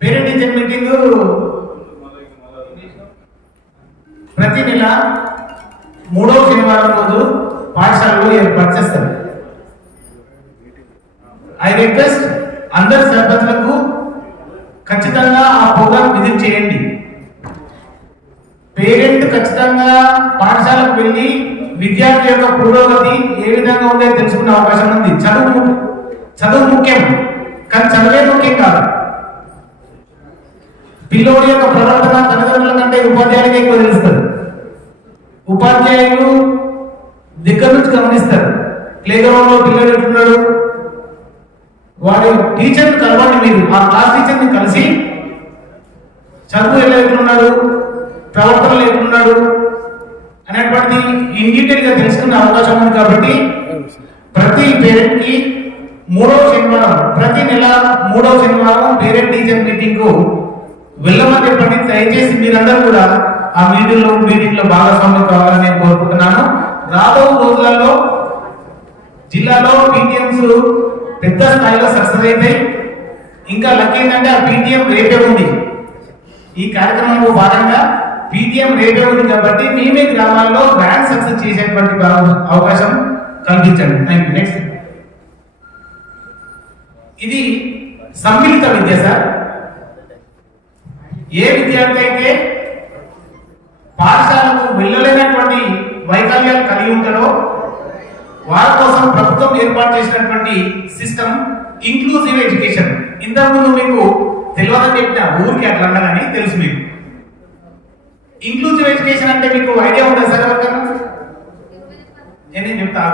parent teacher meeting ప్రతి నెల 3వ శనివారం రోజు పాఠశాలలో ఏర్పాటు చేస్తారు. ఐ రిక్వెస్ట్ అందరు సర్పంచులకు ఖచ్చితంగా ఆ ప్రోగ్రాం విజిట్ చేయండి. పేరెంట్ ఖచ్చితంగా పాఠశాలకు వెళ్ళి విద్యార్థి యొక్క పురోగతి ఏ విధంగా ఉందో తెలుసుకునే అవకాశం ఉంది. చదువు ముఖ్యం, కానీ చదివే ముఖ్యం కాదు. పిల్లోడి యొక్క ప్రవర్తన తల్లిదండ్రుల కంటే ఉపాధ్యాయులకి ఎక్కువ తెలుస్తారు. ఉపాధ్యాయులు దగ్గర నుంచి గమనిస్తారు. ప్లే గ్రౌండ్ లో పిల్లలు ఎట్లున్నాడు, వారి టీచర్ని కలవండి. మీరు ఆ క్లాస్ టీచర్ని కలిసి చదువు ఎలా ఎట్లున్నాడు, ప్రవర్తనలు ఎట్లున్నాడు అనేటువంటి ఇన్ డీటెయిల్ గా తెలుసుకునే అవకాశం ఉంది. కాబట్టి ప్రతి పేరెంట్ కి 3వ శనివారం, ప్రతి నెల 3వ శనివారం పేరెంట్ టీచర్ మీటింగ్ కు వెళ్ళమని చెప్పండి. దయచేసి మీరందరూ కూడా ఆ మీటింగ్ లో భాగస్వామ్యం కావాలని నేను కోరుకుంటున్నాను. రాబో రోజులలో జిల్లాలో పీటీఎంస్ పెద్ద స్థాయిలో సక్సెస్ అయితే ఇంకా లక్ ఏంటంటే ఆ పీటీఎం రేపే ఉంది. ఈ కార్యక్రమంలో భాగంగా పీటీఎం రేపే ఉంది కాబట్టి మీ గ్రామాల్లో గ్రాండ్ సక్సెస్ చేసేటువంటి అవకాశం కల్పించండి. Thank you. నెక్స్ట్, ఇది సమ్మిళిత విద్య సార్. ఏ విద్యార్థి అయితే పాఠశాలకు వెళ్ళలేనటువంటి వైకల్యాలు కలిగి ఉంటారో వారి కోసం ప్రభుత్వం ఏర్పాటు చేసినటువంటి సిస్టమ్ ఇంక్లూజివ్ ఎడ్యుకేషన్. ఇంతకుముందు మీకు తెలియదని చెప్పిన ఊరికి అట్లా అన్నదని తెలుసు మీకు. ఇంక్లూజివ్ ఎడ్యుకేషన్ అంటే మీకు ఐడియా ఉంటుంది సార్ ఎవరికన్నా? నేను చెప్తా,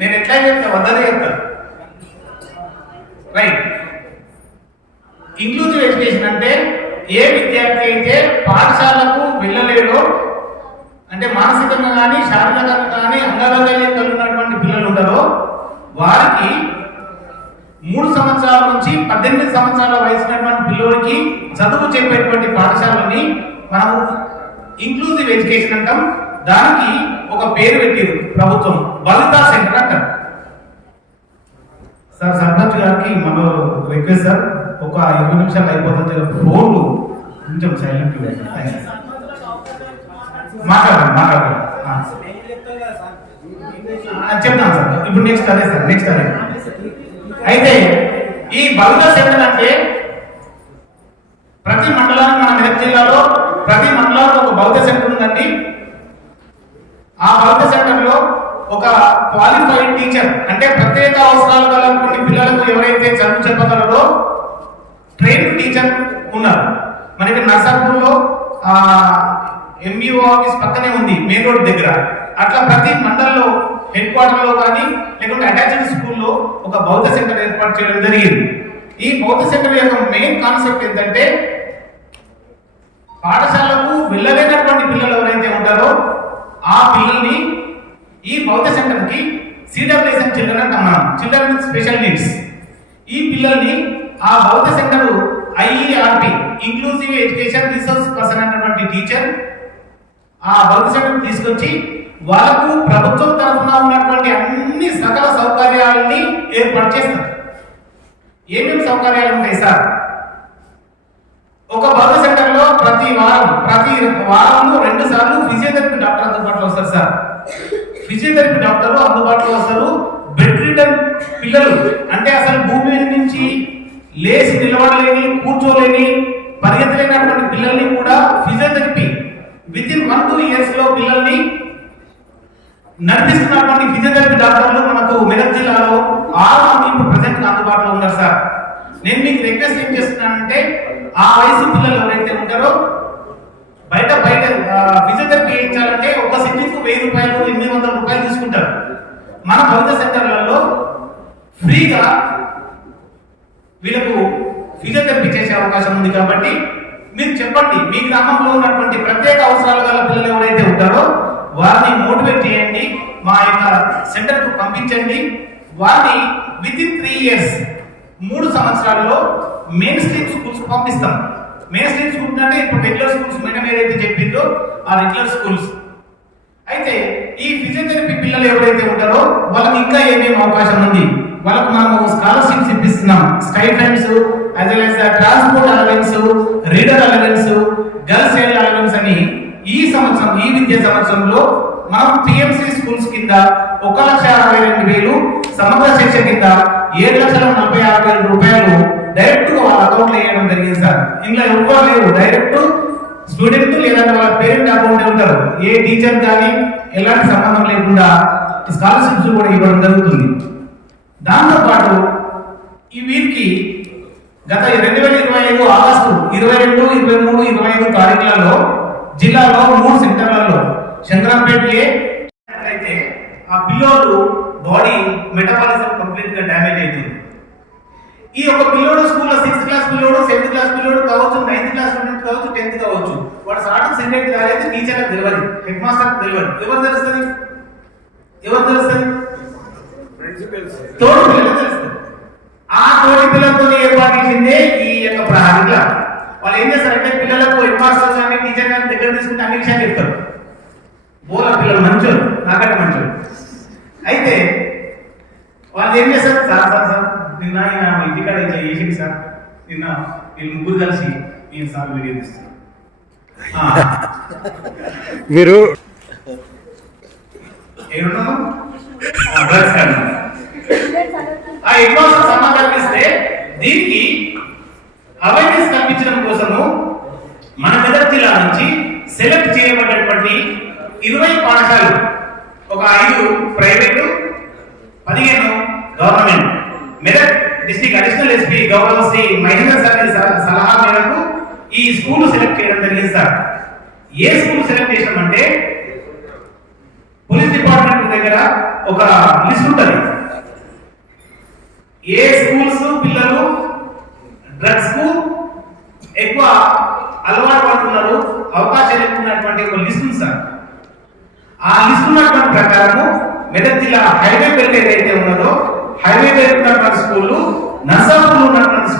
నేను ఎట్లా చెప్తా వద్దనే చెప్తా. రైట్. ఇంక్లూజివ్ ఎడ్యుకేషన్ అంటే ఏ విద్యార్థి అయితే పాఠశాలకు వెళ్ళలేడో, అంటే మానసికంగా కానీ శారీరకంగా కానీ అంగవైకల్యం కలిగినటువంటి పిల్లలు ఉంటారో వారికి 3 సంవత్సరాల నుంచి 18 సంవత్సరాల వయసున్నటువంటి పిల్లలకి చదువు చెప్పేటువంటి పాఠశాలని మనము ఇంక్లూజివ్ ఎడ్యుకేషన్ అంటాం. దానికి ఒక పేరు పెట్టారు ప్రభుత్వం, బలితా సెంటర్ అంటారు. సార్, సర్పంచ్ గారికి మనం రిక్వెస్ట్ సార్, ఒక 20 నిమిషాలు అయిపోతుంది. ఫోన్లు కొంచెం సైలెంట్ మాట్లాడండి. చెప్తాను సార్. ఇప్పుడు నెక్స్ట్ అదే సార్, నెక్స్ట్ అదే. అయితే ఈ బలితా సెంటర్ అంటే ప్రతి మండలానికి, మన మెదక్ జిల్లాలో ప్రతి మండలానికి ఒక బౌద్ధ సెంటర్ ఉందండి. ఆ బౌద్ధ సెంటర్ లో ఒక క్వాలిఫైడ్ టీచర్, అంటే ప్రత్యేక అవసరాలు కలిగిన పిల్లలకు ఎవరైతే చదువు చెప్పగలరో ట్రైన్ టీచర్ ఉన్నారు. మనకి నర్సాపూర్లో ఎంఈఓ ఆఫీస్ పక్కనే ఉంది, మెయిన్ రోడ్ దగ్గర. అట్లా ప్రతి మండలంలో హెడ్ క్వార్టర్ లో కానీ లేకుంటే అటాచ్డ్ స్కూల్లో ఒక బౌద్ధ సెంటర్ ఏర్పాటు చేయడం జరిగింది. ఈ బౌద్ధ సెంటర్ యొక్క మెయిన్ కాన్సెప్ట్ ఏంటంటే పాఠశాలకు వెళ్ళలేనటువంటి పిల్లలు ఎవరైతే ఉంటారో ఆ పిల్లల్ని ఈ బౌద్ధ సెంటర్ కి సిడబ్ల్యూఎస్ఎన్ చిల్డ్రన్ అంటాం మనం, చిల్డ్రన్ విత్ స్పెషల్ నీడ్స్. ఈ పిల్లల్ని ఆ బౌద్ధ centre IERP, inclusive education resource person అన్నటువంటి టీచర్ ఆ బౌద్ధ సెంటర్ తీసుకొచ్చి వాళ్ళకు ప్రభుత్వం తరఫున ఉన్నటువంటి అన్ని సకల సౌకర్యాలని ఏర్పాటు చేస్తారు. ఏమేమి సౌకర్యాలు ఉంటాయి సార్? ఒక బర్త్ సెంటర్ లో ప్రతి వారంలో 2 సార్లు ఫిజియోథెరపీ డాక్టర్ అందుబాటులో వస్తారు సార్. ఫిజియోథెరపీ డాక్టర్ అందుబాటులో వస్తారు. బెడ్ రిటర్న్ పిల్లలు అంటే అసలు భూమి మీద నుంచి లేచి నిలబడలేని, కూర్చోలేని, పరిగెత్తలేనటువంటి పిల్లల్ని కూడా ఫిజియోథెరపీ వితిన్ 1-2 ఇయర్స్ లో పిల్లల్ని నడిపిస్తున్నటువంటి ఫిజియోథెరపీ డాక్టర్లు మనకు మెదక్ జిల్లాలో 6 మంది ఇప్పుడు ప్రజెంట్ అందుబాటులో ఉన్నారు సార్. నేను మీకు రిక్వెస్ట్ ఏం చేస్తున్నానంటే ఆ వయసు పిల్లలు ఎవరైతే ఉంటారో బయట ఫిజియోథెరపీ చేయించాలంటే ఒక సెషన్కు 1000 రూపాయలు, 800 రూపాయలు తీసుకుంటారు. మన భవిత సెంటర్లలో ఫ్రీగా వీళ్ళకు ఫిజియోథెరపీ చేసే అవకాశం ఉంది. కాబట్టి మీరు చెప్పండి, మీ గ్రామంలో ఉన్నటువంటి ప్రత్యేక అవసరాలు గల పిల్లలు ఎవరైతే ఉంటారో వారిని మోటివేట్ చేయండి, మా యొక్క సెంటర్కు పంపించండి. వారిని వితిన్ 3 ఇయర్స్ 3 సంవత్సరాల్లో మెయిన్ స్ట్రీమ్ స్కూల్స్ పంపిస్తాం. మెయిన్ స్ట్రీమ్ స్కూల్స్ అంటే ఇప్పుడు రెగ్యులర్ స్కూల్స్ మేడం ఏదైతే చెప్పిందో ఆ రెగ్యులర్ స్కూల్స్. అయితే ఈ ఫిజియోథెరపీ పిల్లలు ఎవరైతే ఉంటారో వాళ్ళకి ఇంకా ఏమేమి అవకాశం ఉంది? వాళ్ళకు మనము స్కాలర్షిప్స్ ఇప్పిస్తున్నాం. Stipends as well as transport allowance, reader allowance, girls child allowance అని ఈ విద్యా సంవత్సరంలో మనం పిఎంసి స్కూల్స్ కింద 1,62,000 సమగ్ర శిక్ష కింద 7,46,000 రూపాయలు డైరెక్ట్ గా వాళ్ళ అకౌంట్ లో వేయడం జరిగింది సార్. ఇంట్లో ఎవ్వరు లేరు, డైరెక్ట్ స్టూడెంట్ లేదంటే వాళ్ళ పేరెంట్ అకౌంట్ ఉంటారు. ఏ టీచర్ కానీ ఎలాంటి సంబంధం లేకుండా స్కాలర్షిప్స్ కూడా ఇవ్వడం జరుగుతుంది. దాంతో పాటు ఈ వీరికి గత 2025 ఆగస్టు 22, 23, 25 తారీఖులలో జిల్లాలో 3 సెంటర్లలో శంకరంపేట అయితే ఆ పిల్లోడు బాడీ మెటబాలిజం కంప్లీట్ గా డ్యామేజ్ అవుతుంది. ఈ ఒక పిల్లోడు స్కూల్లో 6th క్లాస్ పిల్లోడు, 7th క్లాస్ పిల్లోడు కావచ్చు, 9th క్లాస్ స్టూడెంట్ కావచ్చు, 10th కావచ్చు, వాడు సార్ట్ సెంటెడ్ కాలేదు, టీచర్లకు తెలియదు, హెడ్ మాస్టర్ తెలియదు. ఎవరు తెలుస్తుంది? తోడు పిల్లలకు తెలుస్తుంది. ఆ తోటి పిల్లలతో ఏర్పాటు చేసిందే ఈ యొక్క ప్రహారిక. వాళ్ళు ఏం చేస్తారంటే పిల్లలకు హెడ్ మాస్టర్ కానీ టీచర్ కానీ దగ్గర తీసుకుంటే అన్ని విషయాలు చెప్తారు. బోల పిల్లలు మంచోళ్ళు, నాకంటే మంచోళ్ళు. అయితే వాళ్ళు ఏం చేస్తారు? సార్ నిన్న ఇంటికాడ ఇట్లా చేసింది సార్, నిన్న వీళ్ళు 3 కలిసి నేను సార్ వీడియో తీస్తాను. మీరు ఏమన్నాము? ఆ ఎగ్జామ్స్ సమాధానం ఇస్తే దీనికి అవేర్నెస్ కల్పించడం కోసము మన మెదక్ జిల్లా నుంచి సెలెక్ట్ చేయబడినటువంటి 20 పాఠశాలలు, ఒక 5 private, 15 government, Medak district additional SP గౌరవ శ్రీ మహేంద్ర సార్ సలహా మేరకు ఈ స్కూల్ సెలెక్ట్ చేయడం జరిగింది సార్. ఏ స్కూల్ సెలెక్ట్ చేసామంటే పోలీస్ డిపార్ట్మెంట్ దగ్గర ఒక లిస్ట్ ఉంటుంది. ఏ స్కూల్స్ పిల్లలు డ్రగ్స్ కు ఎక్కువ అలవాటు పడుతున్నారు, అవకాశాలు ఎక్కువ ఉన్నటువంటి ఒక లిస్ట్ ఉంది సార్. ఆ లిస్ట్ ఉన్నటువంటి ప్రకారము మెదక్ జిల్లా హైవే బెల్ట్ ఏదైతే ఉన్నదో హైవే బెల్ట్ ఉన్నటువంటి స్కూళ్ళు, నర్సాపూర్ ఉన్నటువంటి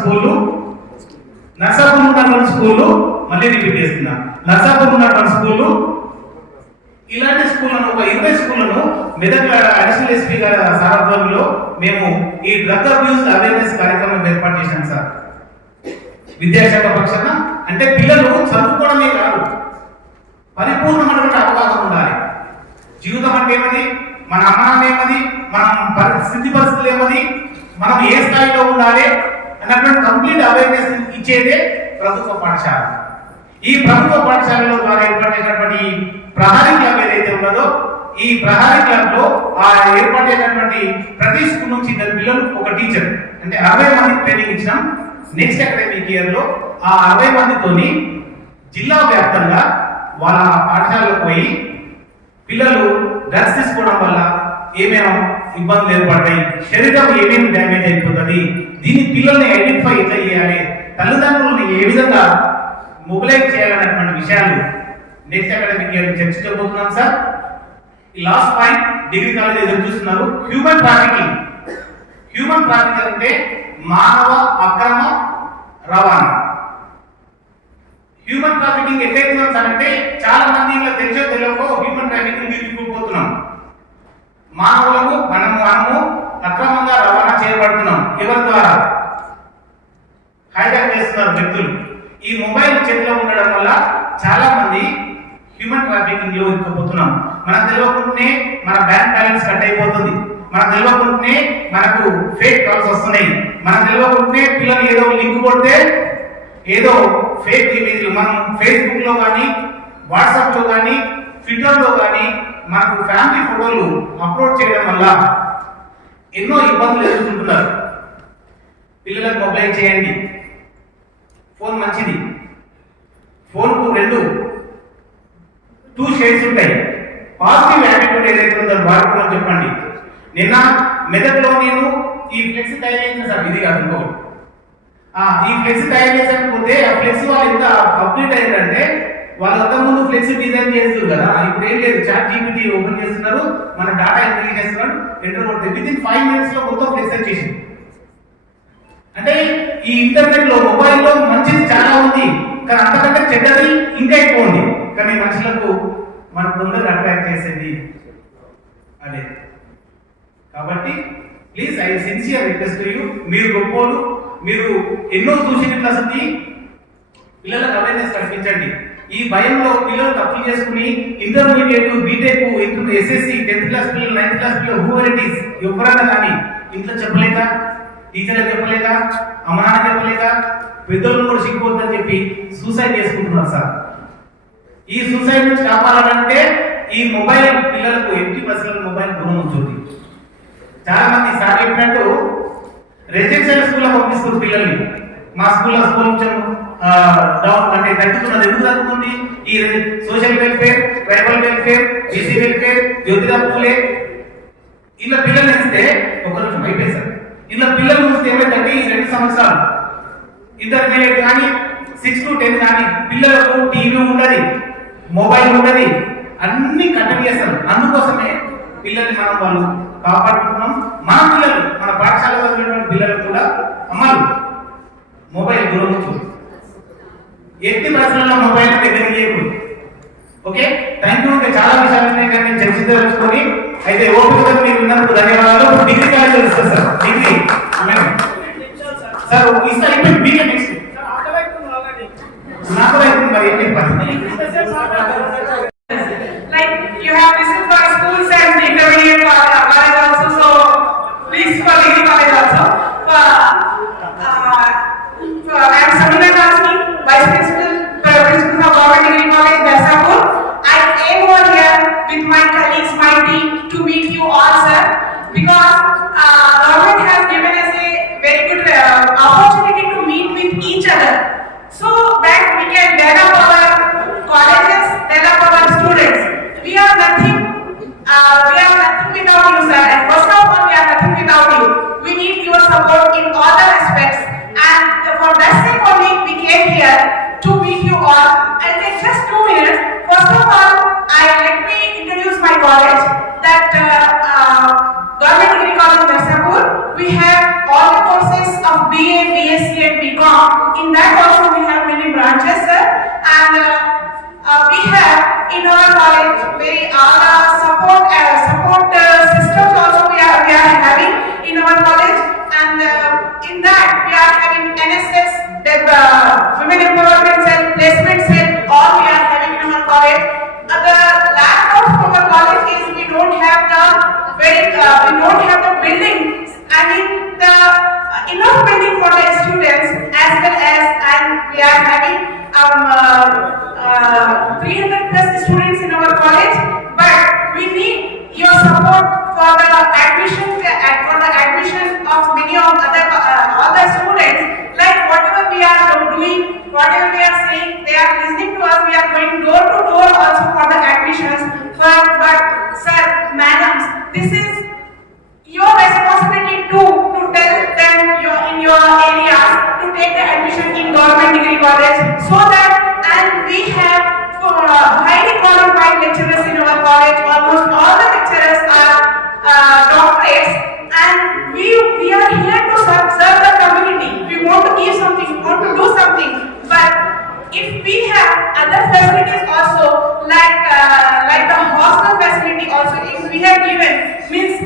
స్కూళ్ళు మళ్ళీ రిపీట్ చేస్తున్నా, నర్సాపూర్ ఉన్నటువంటి స్కూళ్ళు, ఇలాంటి స్కూళ్లను ఒక 20 స్కూళ్లను మెదక్ అడిషనల్ ఎస్పీ గారి సారథ్యంలో మేము ఈ డ్రగ్ అబ్యూస్ అవేర్నెస్ కార్యక్రమం ఏర్పాటు చేశాం సార్. విద్యాశాఖ పక్షాన అంటే పిల్లలు చదువుకోవడమే కాదు, పరిపూర్ణమైనటువంటి అవగాహన ఉండాలి. జీవితం అంటే ఏమది, మన అమ్మానం ఏమది, మన పరిస్థితులు ఏమది, మనం ఏ స్థాయిలో ఉండాలి అన్నటువంటి కంప్లీట్ అవేర్నెస్ ఇచ్చేదే ప్రభుత్వ పాఠశాల. ఈ ప్రభుత్వ పాఠశాలలో ద్వారా ఏర్పడేటటువంటి ప్రహారీ క్లబ్ ఏదైతే ఉన్నదో ఈ ప్రహారీ క్లబ్ లో ఆ ఏర్పడేటటువంటి ప్రతి స్కూల్ నుంచి 2 పిల్లలు, ఒక టీచర్, అంటే 60 మందికి ట్రైనింగ్ ఇచ్చినాం. నెక్స్ట్ అకాడమిక్ ఇయర్ లో ఆ 60 మందితోని జిల్లా వ్యాప్తంగా వాళ్ళ పాఠశాలకు పోయి పిల్లలు డ్రగ్స్ తీసుకోవడం వల్ల ఏమేమో ఇబ్బందులు ఏర్పడతాయి, శరీరం ఏమేమి డ్యామేజ్ అయిపోతుంది, దీన్ని పిల్లల్ని ఐడెంటిఫై ఎట్లా చేయాలి, తల్లిదండ్రులను ఏ విధంగా మొబిలైజ్ చేయాలనేటువంటి విషయాలు నెక్స్ట్ అకాడమిక్ ఇయర్ చర్చించబోతున్నాం సార్. ఈ లాస్ట్ పాయింట్ డిగ్రీ కాలేజ్ ఎదురు చూస్తున్నారు. హ్యూమన్ ట్రాఫికింగ్ అంటే మానవ అక్రమ రవాణా. హ్యూమన్ ట్రాఫికింగ్ ఎట్లయితే అంటే చాలా మంది ఇలా తెలిసో తెలియకో హ్యూమన్ ట్రాఫికింగ్ తీసుకుపోతున్నాం. మానవులకు మనము అక్రమంగా రవాణా చేయబడుతున్నాం. ఎవరి ద్వారా? చేతిలో ఉండడం వల్ల చాలా మంది హ్యూమన్ ట్రాఫికింగ్ లో ఇరుక్కుపోతున్నాం. మనకు తెలియకుండానే మన బ్యాంక్ బ్యాలెన్స్ కట్ అయిపోతుంది, మనకు తెలియకుండానే మనకు ఫేక్ కాల్స్ వస్తున్నాయి, మనకు తెలియకుండానే పిల్లలు ఏదో లింక్ కొడితే ఏదో ఫేక్ ఇమేజ్లు మనం ఫేస్బుక్ లో కానీ వాట్సాప్ లో కానీ ట్విట్టర్ లో కానీ మనకు ఫ్యామిలీ ఫోటోలు అప్లోడ్ చేయడం వల్ల ఎన్నో ఇబ్బందులు ఎదుర్కొంటున్నారు. పిల్లలకు మొబైల్ చేయండి, ఫోన్ మంచిది. ఫోన్కు టూ షేడ్స్ ఉంటాయి. పాజిటివ్ యాటిట్యూడ్ ఏదైతే ఉందో వాడుకోమని చెప్పండి. నిన్న మెదక్లో నేను ఈ ఫ్లెక్స్ తయారు చేసిన సార్, ఇది కాదు ఇంకొకటి. ఈ ఫ్లెక్స్ తయారు చేసకపోతే ఆ ఫ్లెక్స్ వాళ్ళు ఎంత అప్డేట్ అయ్యారంటే వాళ్ళు అంతకుముందు ఫ్లెక్స్ డిజైన్ చేస్తారు కదా, ఇప్పుడు ఏం లేదు, చాట్ జీపీటీ ఓపెన్ చేస్తున్నారు, మన డాటా ఎంట్రీ చేస్తున్నారు, ఎంటర్ కొడితే వితిన్ 5 minutes లో మొత్తం ఫ్లెక్స్ వచ్చేసింది. అంటే ఈ ఇంటర్నెట్ లో మొబైల్లో మంచిది చాలా ఉంది, కానీ అంతకంటే చెడ్డది ఇంకా ఎక్కువ ఉంది. కానీ మనుషులకు మన తొందరగా అట్రాక్ట్ చేసేది అదే. కాబట్టి please I sincere request you, మీరు గొప్పోడు, మీరు ఎన్నో చూసిన అసలు పిల్లలకు అవేర్నెస్ కల్పించండి. ఈ భయంలో పిల్లలు తప్పులు చేసుకుని intermediate, BTech, SSC, 10th class పిల్లలు, 9th క్లాస్ పిల్లలు, హూవర్ ఇట్ ఈస్, ఎవరైనా కానీ ఇంట్లో చెప్పలేక, టీచర్లకు చెప్పలేక, అమ్మ నాన్న చెప్పలేక, పెద్దోళ్ళు కూడా సిగ్గిపోతుందని చెప్పి సూసైడ్ చేసుకుంటున్నారు సార్. ఈ సూసైడ్ నుంచి కాపాడాలంటే ఈ మొబైల్ పిల్లలకు 80% మొబైల్ దూరం ఉంటుంది. చాలా మంది సార్ చెప్పినట్టు రెసిడెన్షియల్ స్కూల్లో పంపిస్తారు పిల్లల్ని. మా స్కూల్ కొంచెం డౌన్ అంటే తగ్గుతున్నది. ఎందుకు తగ్గుతుంది? ఈ social welfare, tribal welfare, BC welfare, Jyotirao Phule ఇలా పిల్లలు ఇస్తే ఒక నిమిషం అయిపోయింది సార్. ఇలా పిల్లలు చూస్తే ఏమైందంటే ఈ 2 సంవత్సరాలు ఇంటర్మీడియట్ కానీ 6 to 10 కానీ పిల్లలకు టీవీ ఉండదు, మొబైల్ ఉండదు, అన్ని కట్టడి చేస్తారు. అందుకోసమే పిల్లల్ని మనం వాళ్ళు కాపాడుతున్నాం. మన పిల్లలు, మన పాఠశాలలో ఉన్నటువంటి పిల్లలు కూడా అమ్మలు మొబైల్ దూరం ఉంటుంది. 80% మొబైల్ దగ్గర చేయకూడదు. Okay, thank you. ఇంకా చాలా విషయాలు ఉన్నాయి కానీ నేను చర్చించదలుచుకొని అయితే ఓపిక మీరు ఉన్నందుకు ధన్యవాదాలు. డిగ్రీ కాలేజ్ వస్తుంది సార్, డిగ్రీ సార్ ఇస్తా అయిపోయింది. మీకే నెక్స్ట్ నాకు అయితే మరి ఏం చెప్పాలి? Like you have listened for schools and intermediate college also, so please for degree college also. I am Samina Kasmi, Vice Principal for Government Degree College, Mirzapur. I came over here with my colleagues, my team, to meet you all, sir, because government has given us a very good opportunity to meet with each other, so that we can develop our colleges, develop our students. We are nothing without you, sir. And first of all, we are nothing without you. We need your support in all the aspects. And for that sake only, we came here to meet you all. I'll take just 2 minutes. First of all, let me introduce my college. That Government Degree College, Mirzapur. We have all the courses of BA, BSc, and BCom. In that also, we have many branches, sir. And we have in our college all the support systems also we are having in our college, and in that we are having NSS, women empowerment cell, placement cell, all we are having in our college. The lack of our college is we don't have the building, I mean the enough building for the students, as well as, and we are having 300 plus students in our college, but we need your support for the admission of many of other students. Like whatever we are doing, whatever we are saying, they are listening to us. We are going door to door also for the admissions. But sir, madams, this is your responsibility to tell them in your areas to take the admission in Government Degree College, so that, and we have highly qualified lecturers in our college. Almost all the lecturers are doctorates, and we are here to serve the community. We want to give something, we want to do something. But if we have other facilities also, like the hostel facility also, if we have given, means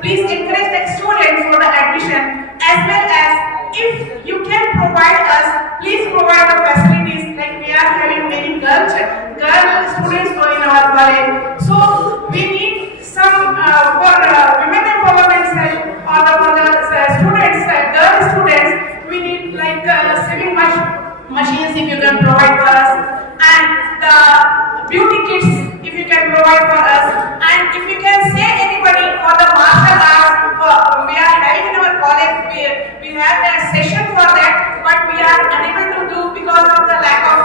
please encourage the students for the admission, as well as if you can provide us, please provide the facilities, like we are having many girl students in our college. So we need some for women empowerment cell, or for the students, girl students, we need like sewing machines if you can provide for us, and the beauty kits if you can provide for us, and if you can say anybody for the martial arts, we are having in our college, we have a session for that, but we are unable to do because of the lack of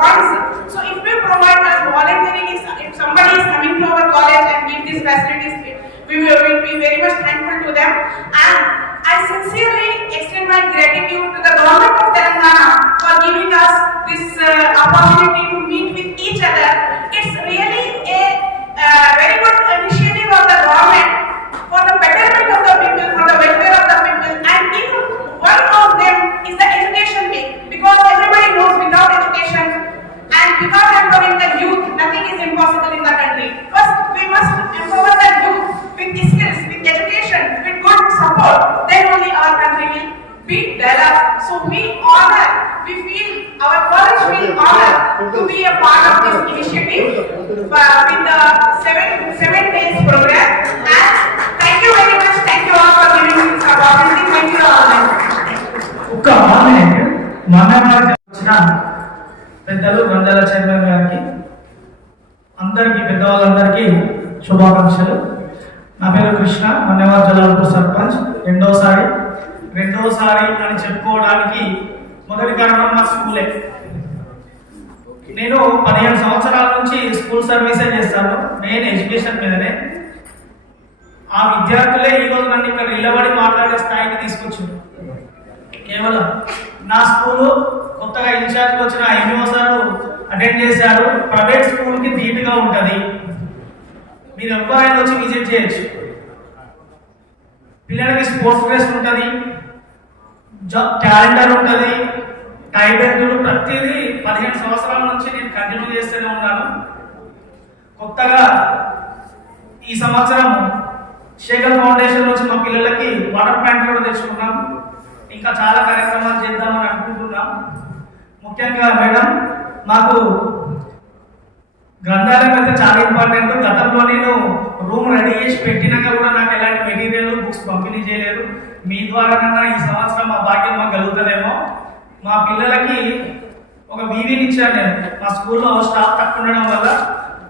funds. So if we provide us volunteering, if somebody is coming to our college and give these facilities, we will be very much thankful to them. And I sincerely extend my gratitude to the government of Telangana for giving us this opportunity to meet with each other. It's really a very good initiative of the government for the betterment of the people, for the welfare of the people, and in one of them is the education wing, because everybody knows without education and without empowering the youth, nothing is impossible in the country. First, we must empower the youth with skills, with education, with good support, then only our country will be developed. So we feel our college will honor to be a part of this initiative with the seven days program. And thank you very much. Thank you all for giving me this opportunity. Thank you all. ఒక్క వచ్చిన పెద్దలు గంధాల chairman గారికి, అందరికీ పెద్దవాళ్ళందరికీ శుభాకాంక్షలు. నా పేరు కృష్ణ, మన్నెవార్ జలాల్పూర్ సర్పంచ్. రెండోసారి అని చెప్పుకోవడానికి మొదటి కారణం నా స్కూలే. నేను 15 సంవత్సరాల నుంచి స్కూల్ సర్వీసే చేస్తాను. నేను ఎడ్యుకేషన్ మీదనే. ఆ విద్యార్థులే ఈరోజు నన్ను ఇక్కడ నిలబడి మాట్లాడే స్థాయికి తీసుకొచ్చింది. కేవలం నా స్కూలు కొత్తగా ఇన్ఛార్జ్ వచ్చిన ఎన్నో సార్లు అటెండ్ చేశారు. ప్రైవేట్ స్కూల్కి ధీటుగా ఉంటుంది, మీరు ఎవరైనా వచ్చి విజిట్ చేయొచ్చు. పిల్లలకి స్పోర్ట్స్ డ్రెస్ ఉంటుంది, క్యాలెండర్ ఉంటుంది, టై బెల్టులు, ప్రతిదీ 15 సంవత్సరాల నుంచి నేను కంటిన్యూ చేస్తూనే ఉన్నాను. కొత్తగా ఈ సంవత్సరం శేఖర్ ఫౌండేషన్ నుంచి మా పిల్లలకి వాటర్ ప్యాంట్ కూడా తెచ్చుకున్నాం. ఇంకా చాలా కార్యక్రమాలు చేద్దామని అనుకుంటున్నాం. ముఖ్యంగా మేడం, మాకు గ్రంథాలయం అయితే చాలా ఇంపార్టెంట్. గతంలో నేను రూమ్ రెడీ చేసి పెట్టినాక కూడా నాకు ఎలాంటి మెటీరియల్ బుక్స్ పంపిణీ చేయలేదు. మీ ద్వారానన్నా ఈ సంవత్సరం ఆ భాగ్యం మాకు కలుగుతుందేమో. మా పిల్లలకి ఒక వీవీని ఇచ్చాను నేను. మా స్కూల్లో స్టాఫ్ తక్కువ ఉండడం వల్ల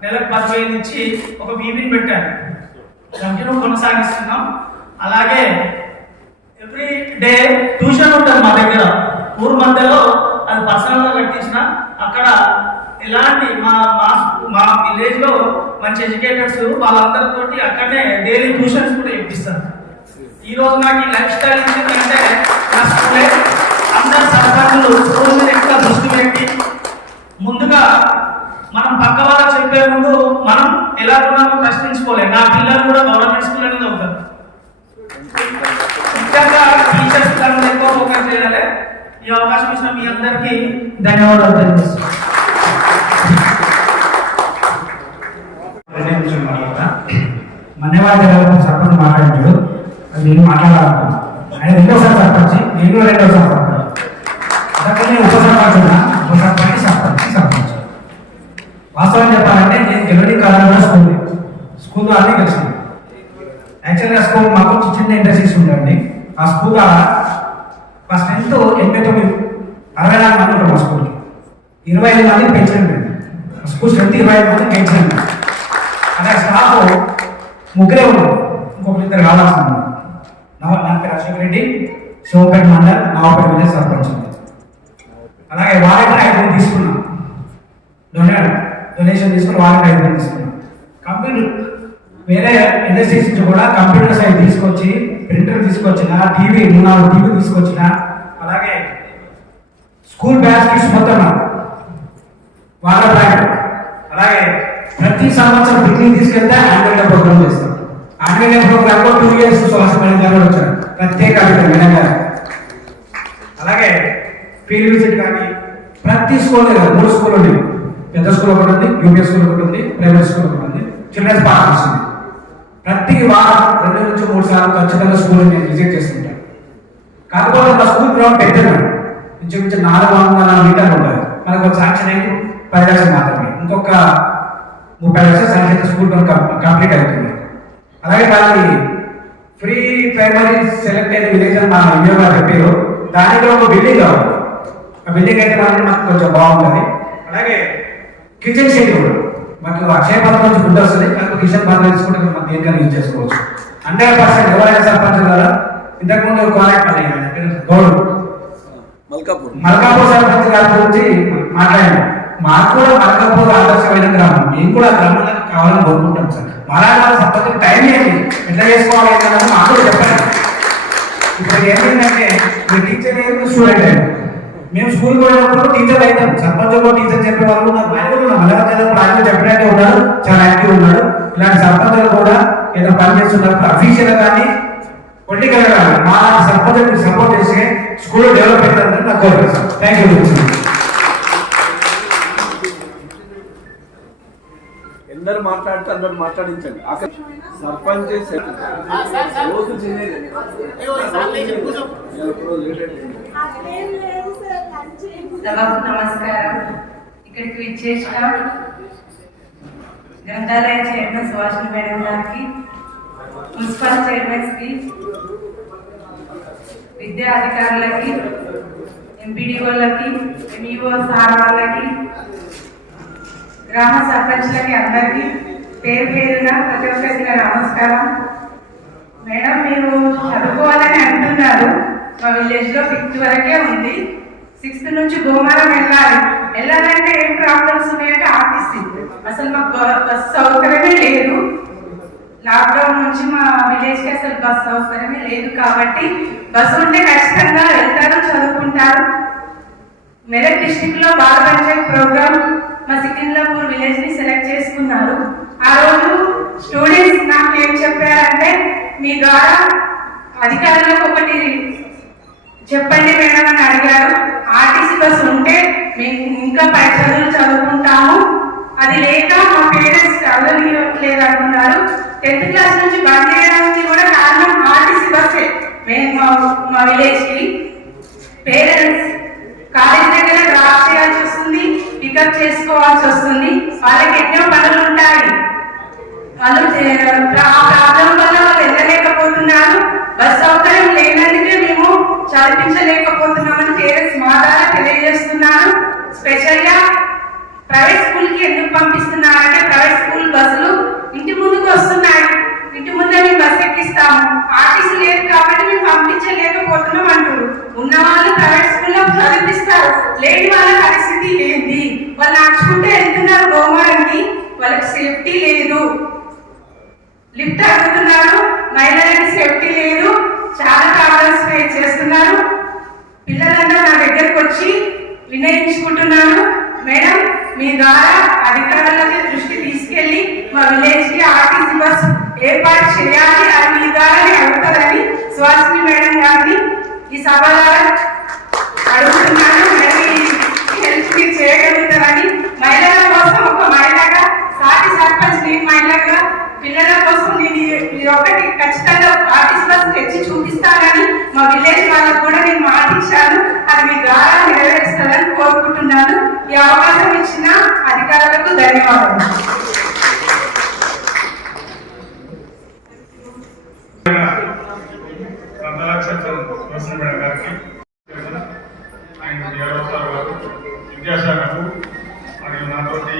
నెలకు 10,000 ఇచ్చి ఒక వీవీని పెట్టాను. కంటిన్యూ కొనసాగిస్తున్నాం. అలాగే ఎవ్రీ డే ట్యూషన్ ఉంటుంది మా దగ్గర ఊరు మధ్యలో. అది పర్సనల్గా కట్టించిన అక్కడ ఎలాంటి మా విలేజ్ లో మంచి ఎడ్యుకేటర్స్ వాళ్ళందరితో అక్కడనే డైలీ ట్యూషన్స్ కూడా ఇప్పిస్తారు. ఈ రోజు నాకు ఈ లైఫ్ స్టైల్ ఎందుకంటే నా స్కూలే. అందరు సర్పంచులు స్కూల్ మీద ఎక్కువ దృష్టి పెట్టి ముందుగా మనం పక్క వాళ్ళకి చెప్పే ముందు మనం ఎలా ఉన్నామో ప్రశ్నించుకోలేదు. నా పిల్లలు కూడా గవర్నమెంట్ స్కూల్ అనేది అవుతారు. ముఖ్యంగా టీచర్స్ ఎక్కువ ఫోకస్ చేయాలి. ఈ అవకాశం ఇచ్చిన మీ అందరికీ ధన్యవాదాలు తెలియజేస్తున్నాను. మన్నెవారి సర్పంచ్ మాట్లాడాడు, నేను మాట్లాడాలనుకున్నాను. ఆయన రెండోసారి సర్పంచ్, నేను రెండోసారి సర్పంచ్. అక్కడ నేను ఉప సర్పంచ్ ఉన్నా, ఉప సర్పంచ్ సర్పంచ్. వాస్తవం చెప్పాలంటే నేను గెలవడి కాలంలో స్కూల్ ద్వారానే గెలిచాను. యాక్చువల్గా స్కూల్ మాకు చిన్న ఇండస్ట్రీస్ ఉండండి. ఆ స్కూల్ ద్వారా మా స్ట్రెంత్ 89, 64 మంది ఉంటారు మా స్కూల్కి. 25 మందిని పెంచండి. స్కూల్ స్ట్రెంత్ 25 మందిని పెంచండి. అలాగే స్టాఫ్ 3 ఉన్నారు, ఇంకొకరు 2 కావాల్సిన ఉన్నారు. నా పేరు అశోక్ రెడ్డి, శివపేట మండల్, నవాపేట విలేజ్ సర్పంచ్. అలాగే వాలంటీర్ 5 తీసుకున్నాం. డొనేషన్ తీసుకుని వాలంటీర్ 5 తీసుకున్నాం. కంప్యూటర్ వేరే ఇండస్ట్రీస్ నుంచి కూడా కంప్యూటర్స్ అవి తీసుకొచ్చి, ప్రింటర్ తీసుకొచ్చిన, టీవీ 3-4 టీవీ తీసుకొచ్చిన, అలాగే స్కూల్ బ్యాగ్స్ కిట్స్ మొత్తం వాటర్ ప్యాంట్. అలాగే ప్రతి సంవత్సరం పిక్నిక్ తీసుకెళ్తే యాన్యువల్ డే ప్రోగ్రామ్ చేస్తాం. యాన్యువల్ డే ప్రోగ్రామ్ లో 2 years మేడం గారు వచ్చారు, ప్రత్యేక అభిప్రాయం మేడం గారు. అలాగే ఫీల్డ్ విజిట్ కానీ ప్రతి స్కూల్ 3 స్కూల్ ఉండేవి. పెద్ద స్కూల్ ఒకటి ఉంది, యూపీఎస్ స్కూల్ ఒకటి ఉంది, ప్రైవేట్ స్కూల్ ఒకటి ఉంది, చిల్డ్రన్స్ పార్క్ ఉంది. ప్రతి వారం 2 నుంచి 3 సార్లు నాకు ఖచ్చితంగా స్కూల్ నేను విజిట్ చేస్తుంటాను. కాకపోతే మా స్కూల్ గ్రౌండ్ పెద్దది, ఇంచుమించు 400 మీటర్లు ఉంటుంది. మనకు ఒక శాంక్షన్ అయితే 10 లక్షలు మాత్రమే, ఇంకొక 30 లక్షలు శాంక్షన్ స్కూల్ గ్రౌండ్ కంప్లీట్ అవుతుంది. అలాగే వాళ్ళకి ఫ్రీ ప్రైమరీ సెలెక్ట్ అయిన విలేజ్ అని మా యువ చెప్పారు. దానికి ఒక బిల్డింగ్ కావాలి. ఆ బిల్డింగ్ అయితే మాకు కొంచెం బాగుంటుంది. అలాగే కిచెన్ షెడ్ కూడా మాకు అక్షయ పథకం నుంచి ఫుడ్ వస్తుంది. కాకపోతే కిచెన్ పథకం తీసుకుంటే మనం దేనికైనా యూజ్ చేసుకోవచ్చు. 100% ఎవరైనా సర్పంచ్ ద్వారా ఇంతకుముందు కాంటాక్ట్ గౌరవ్ మల్కాపూర్ సర్పంచ్ గారి గురించి మాట్లాడాను. మాకు కూడా మల్కాపూర్ ఆదర్శమైన గ్రామం, మేము కూడా ఆ గ్రామాలకు కావాలని కోరుకుంటాం సార్. మరాఠా సర్పంచ్ టైం ఏంటి, ఎట్లా చేసుకోవాలి అన్నది మాకు కూడా చెప్పండి. ఇప్పుడు ఏమైందంటే మీరు టీచర్ అయ్యారు, స్టూడెంట్ అయ్యారు. మేము స్కూల్కి పోయినప్పుడు టీచర్ అవుతాం, సర్పంచ్ టీచర్ చెప్పే వాళ్ళు ఉన్నారు. ఆయన చెప్పినట్టే ఉన్నాడు, చాలా యాక్టివ్ ఉన్నాడు. ఇలాంటి సర్పంచులు కూడా ఏదో పని చేస్తున్నప్పుడు అఫీషియల్ కానీ పొలిటికల్ కానీ మా సర్పంచ్ సపోర్ట్ చేస్తే స్కూల్ డెవలప్ అవుతుందని నాకు కోరిక సార్. Thank you. అందరు మాట్లాడితే అందరు మాట్లాడించండి. అక్కడ సర్పంచ్ రోజు సభకు నమస్కారం. ఇక్కడికి విచ్చేసిన గ్రంథాలయ చైర్మన్ సుభాషిణి మేడం గారికి, మున్సిపల్ చైర్మన్స్ కి, విద్యా అధికారులకి, ఎంపీడీఓలకి, ఎంఈఓ సార్ వాళ్ళకి, గ్రామ సర్పంచ్లకి అందరికీ పేరు పేరున ప్రతి ఒక్కరికి నమస్కారం. మేడం, మీరు చదువుకోవాలని అంటున్నారు. మా విలేజ్ లో 5th వరకే ఉంది. 6th నుంచి గోమారం వెళ్ళాలంటే ఏం ప్రాబ్లమ్స్ ఉన్నాయంటే ఆర్టీసీ అసలు మాకు బస్ సౌకర్యమే లేదు. లాక్డౌన్ నుంచి మా విలేజ్ కి అసలు బస్ సౌకర్యమే లేదు. కాబట్టి బస్సు ఉంటే ఖచ్చితంగా వెళ్తారు, చదువుకుంటారు. మెదక్ డిస్టిక్ లో బాల పంచాయత్ ప్రోగ్రామ్ మా సికింద్రాపూర్ విలేజ్ ని సెలెక్ట్ చేసుకున్నారు. ఆ రోజు స్టూడెంట్స్ నాకు ఏం చెప్పారంటే, మీ ద్వారా అధికారులకు ఒకటి చెప్పండి మేడం అని అడిగారు. ఆర్టీసీ బస్సు ఉంటే మేము ఇంకా పై చదువులు చదువుకుంటాము, అది లేక మా పేరెంట్స్ చదవనివ్వట్లేదు అంటున్నారు. 10th క్లాస్ నుంచి బంద్ చేయడానికి కూడా కారణం ఆర్టీసీ బస్సే. మేము మా విలేజ్ కి పేరెంట్స్ కాలేజ్ దగ్గర డ్రాప్ చేయాల్సి వస్తుంది, పికప్ చేసుకోవాల్సి వస్తుంది. వాళ్ళకి ఎన్నో పనులు ఉంటాయి. వాళ్ళు ఆ ప్రాబ్లం వల్ల వాళ్ళు వెళ్ళలేకపోతున్నారు. బస్ సౌకర్యం లేనందుకే మేము చదివించలేకపోతున్నామని పేరెంట్స్ మా ద్వారా తెలియజేస్తున్నారు. స్పెషల్ గా ప్రైవేట్ స్కూల్ కి ఎందుకు పంపిస్తున్నారంటే, ప్రైవేట్ స్కూల్ బస్సులు ఇంటి ముందుకు వస్తున్నాయి, ఇంటి ముందే మేము బస్ ఎక్కిస్తాము. ఆర్టీసీ లేదు కాబట్టి మేము పంపించలేకపోతున్నాం అంటారు. ఉన్న వాళ్ళు ప్రైవేట్ స్కూల్లో చదివిస్తారు, లేని వాళ్ళ పరిస్థితి ఏంటి? వాళ్ళు నడుచుకుంటే వెళ్తున్నారు గోమారానికి, వాళ్ళకి సేఫ్టీ లేదు. లిఫ్ట్ అడుగుతున్నారు, మహిళలకి సేఫ్టీ లేదు. చాలా ప్రాబ్లమ్స్ ఫేస్ చేస్తున్నారు. పిల్లలందరూ నా దగ్గరకు వచ్చి వినయించుకుంటున్నారు. మేడం, మీ ద్వారా అధికారులకి దృష్టి తీసుకెళ్లి మా విలేజ్ కి ఆర్టీసీ బస్ ఏర్పాటు చేయాలి, అది మీ ద్వారానే అవుతుందని సుభాషిణి మేడం గారిని ఈ సభ ద్వారా అడుగుతున్నాను. హెల్ప్ మీరు చేయగలుగుతారని, మహిళల కోసం ఒక మహిళగా, సాటి సర్పంచ్ నేను మహిళగా, పిల్లల కోసం నేను ఒకటి ఖచ్చితంగా ఆర్టీసీ బస్ తెచ్చి చూపిస్తానని మా విలేజ్ వాళ్ళకు కూడా నేను మాటించాను. అది మీ ద్వారా నెరవేరుస్తుందని కోరుకుంటున్నాను. ఈ అవకాశం ఇచ్చిన అధికారులకు ధన్యవాదాలు. విద్యాశాఖకు మరియు నాతోటి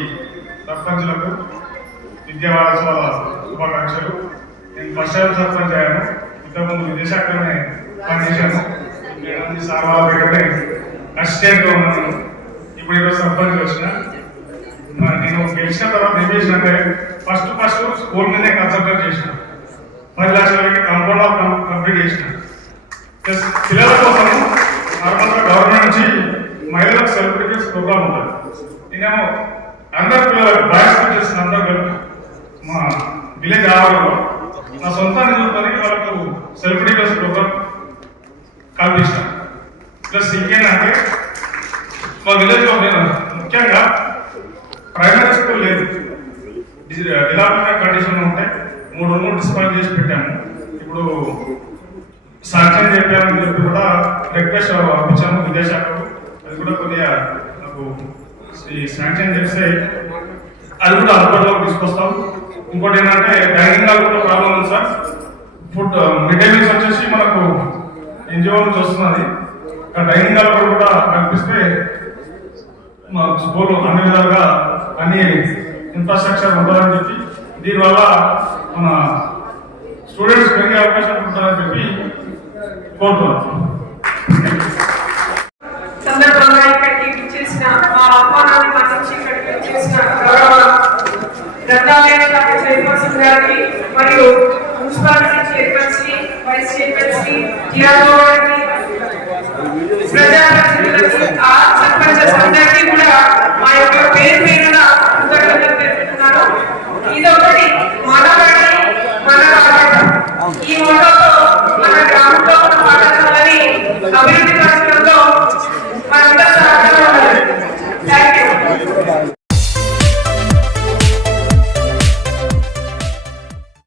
సర్పంచులకు విద్యావారసోల శుభాకాంక్షలు. నేను ఫస్ట్ టైం సర్పంచ్ అయ్యాను. ఇంతకుముందు విద్యాశాఖలోనే పనిచేశాను. నేను సార్ వాళ్ళ దగ్గరనే అసిస్టెంట్గా ఉన్నాను. ఇప్పుడు ఈరోజు సర్పంచ్ వచ్చిన. నేను గెలిచిన తర్వాత ఏం చేసినంటే, ఫస్ట్ స్కూల్ మీదే కాన్సన్ట్రేట్ చేసిన. 10 లక్షలకి కాంపౌండ్ ఆఫ్ కంప్లీట్ చేసిన. ప్లస్ పిల్లల కోసం నార్మల్గా గవర్నమెంట్ నుంచి మహిళలకు సెలబ్రిటీస్ ప్రోగ్రామ్ ఉంటుంది. నేనేమో అందరు పిల్లలకు బాయ్స్ టీచర్స్ అందరూ కలిపి మా విలేజ్ ఆవరణలో నా సొంత నిధులతో వాళ్ళకు సెలబ్రిటీస్ ప్రోగ్రామ్ కల్పించిన. ప్లస్ ఇంకేంటంటే, మా విలేజ్లో నేను ముఖ్యంగా ప్రైమరీ స్కూల్ లేదు, డిజాబిలిటీ కండిషన్ ఉంటే 3 రూములు డిస్పాయిల్ చేసి పెట్టాము. ఇప్పుడు ఇప్పుడు సాక్ష్యం చెప్పామని చెప్పి కూడా రిక్వెస్ట్ పంపించాము విద్యాశాఖకు. అది కూడా కొద్దిగా నాకు ఈ శాంక్షన్ చేస్తే అది కూడా అందుబాటులోకి తీసుకొస్తాం. ఇంకోటి ఏంటంటే బ్యాంకింగ్ కూడా ప్రాబ్లం ఉంది sir. Food mid day meals వచ్చేసి మనకు ఎన్జిఓ నుంచి వస్తున్నది. డైనింగ్ హాల్ కూడా కల్పిస్తే మా స్కూల్ అన్ని విధాలుగా అన్ని ఇన్ఫ్రాస్ట్రక్చర్ ఉండాలని చెప్పి దీనివల్ల మన స్టూడెంట్స్ పెరిగే అవకాశం ఉంటుందని చెప్పి కోరుతున్నాం. సందర్భంగా ఇక్కడికి చేసిన మా ఆహ్వానాన్ని మన్నించి ఇక్కడికి చేసిన గౌరవ గ్రంథాలయ శాఖ చైర్పర్సన్ గారికి మరియు మున్సిపాలిటీ చైర్పర్సన్ కి, వైస్ చైర్పర్సన్ కి, జిఆర్ఓ గారికి, ప్రజాప్రతినిధులకి,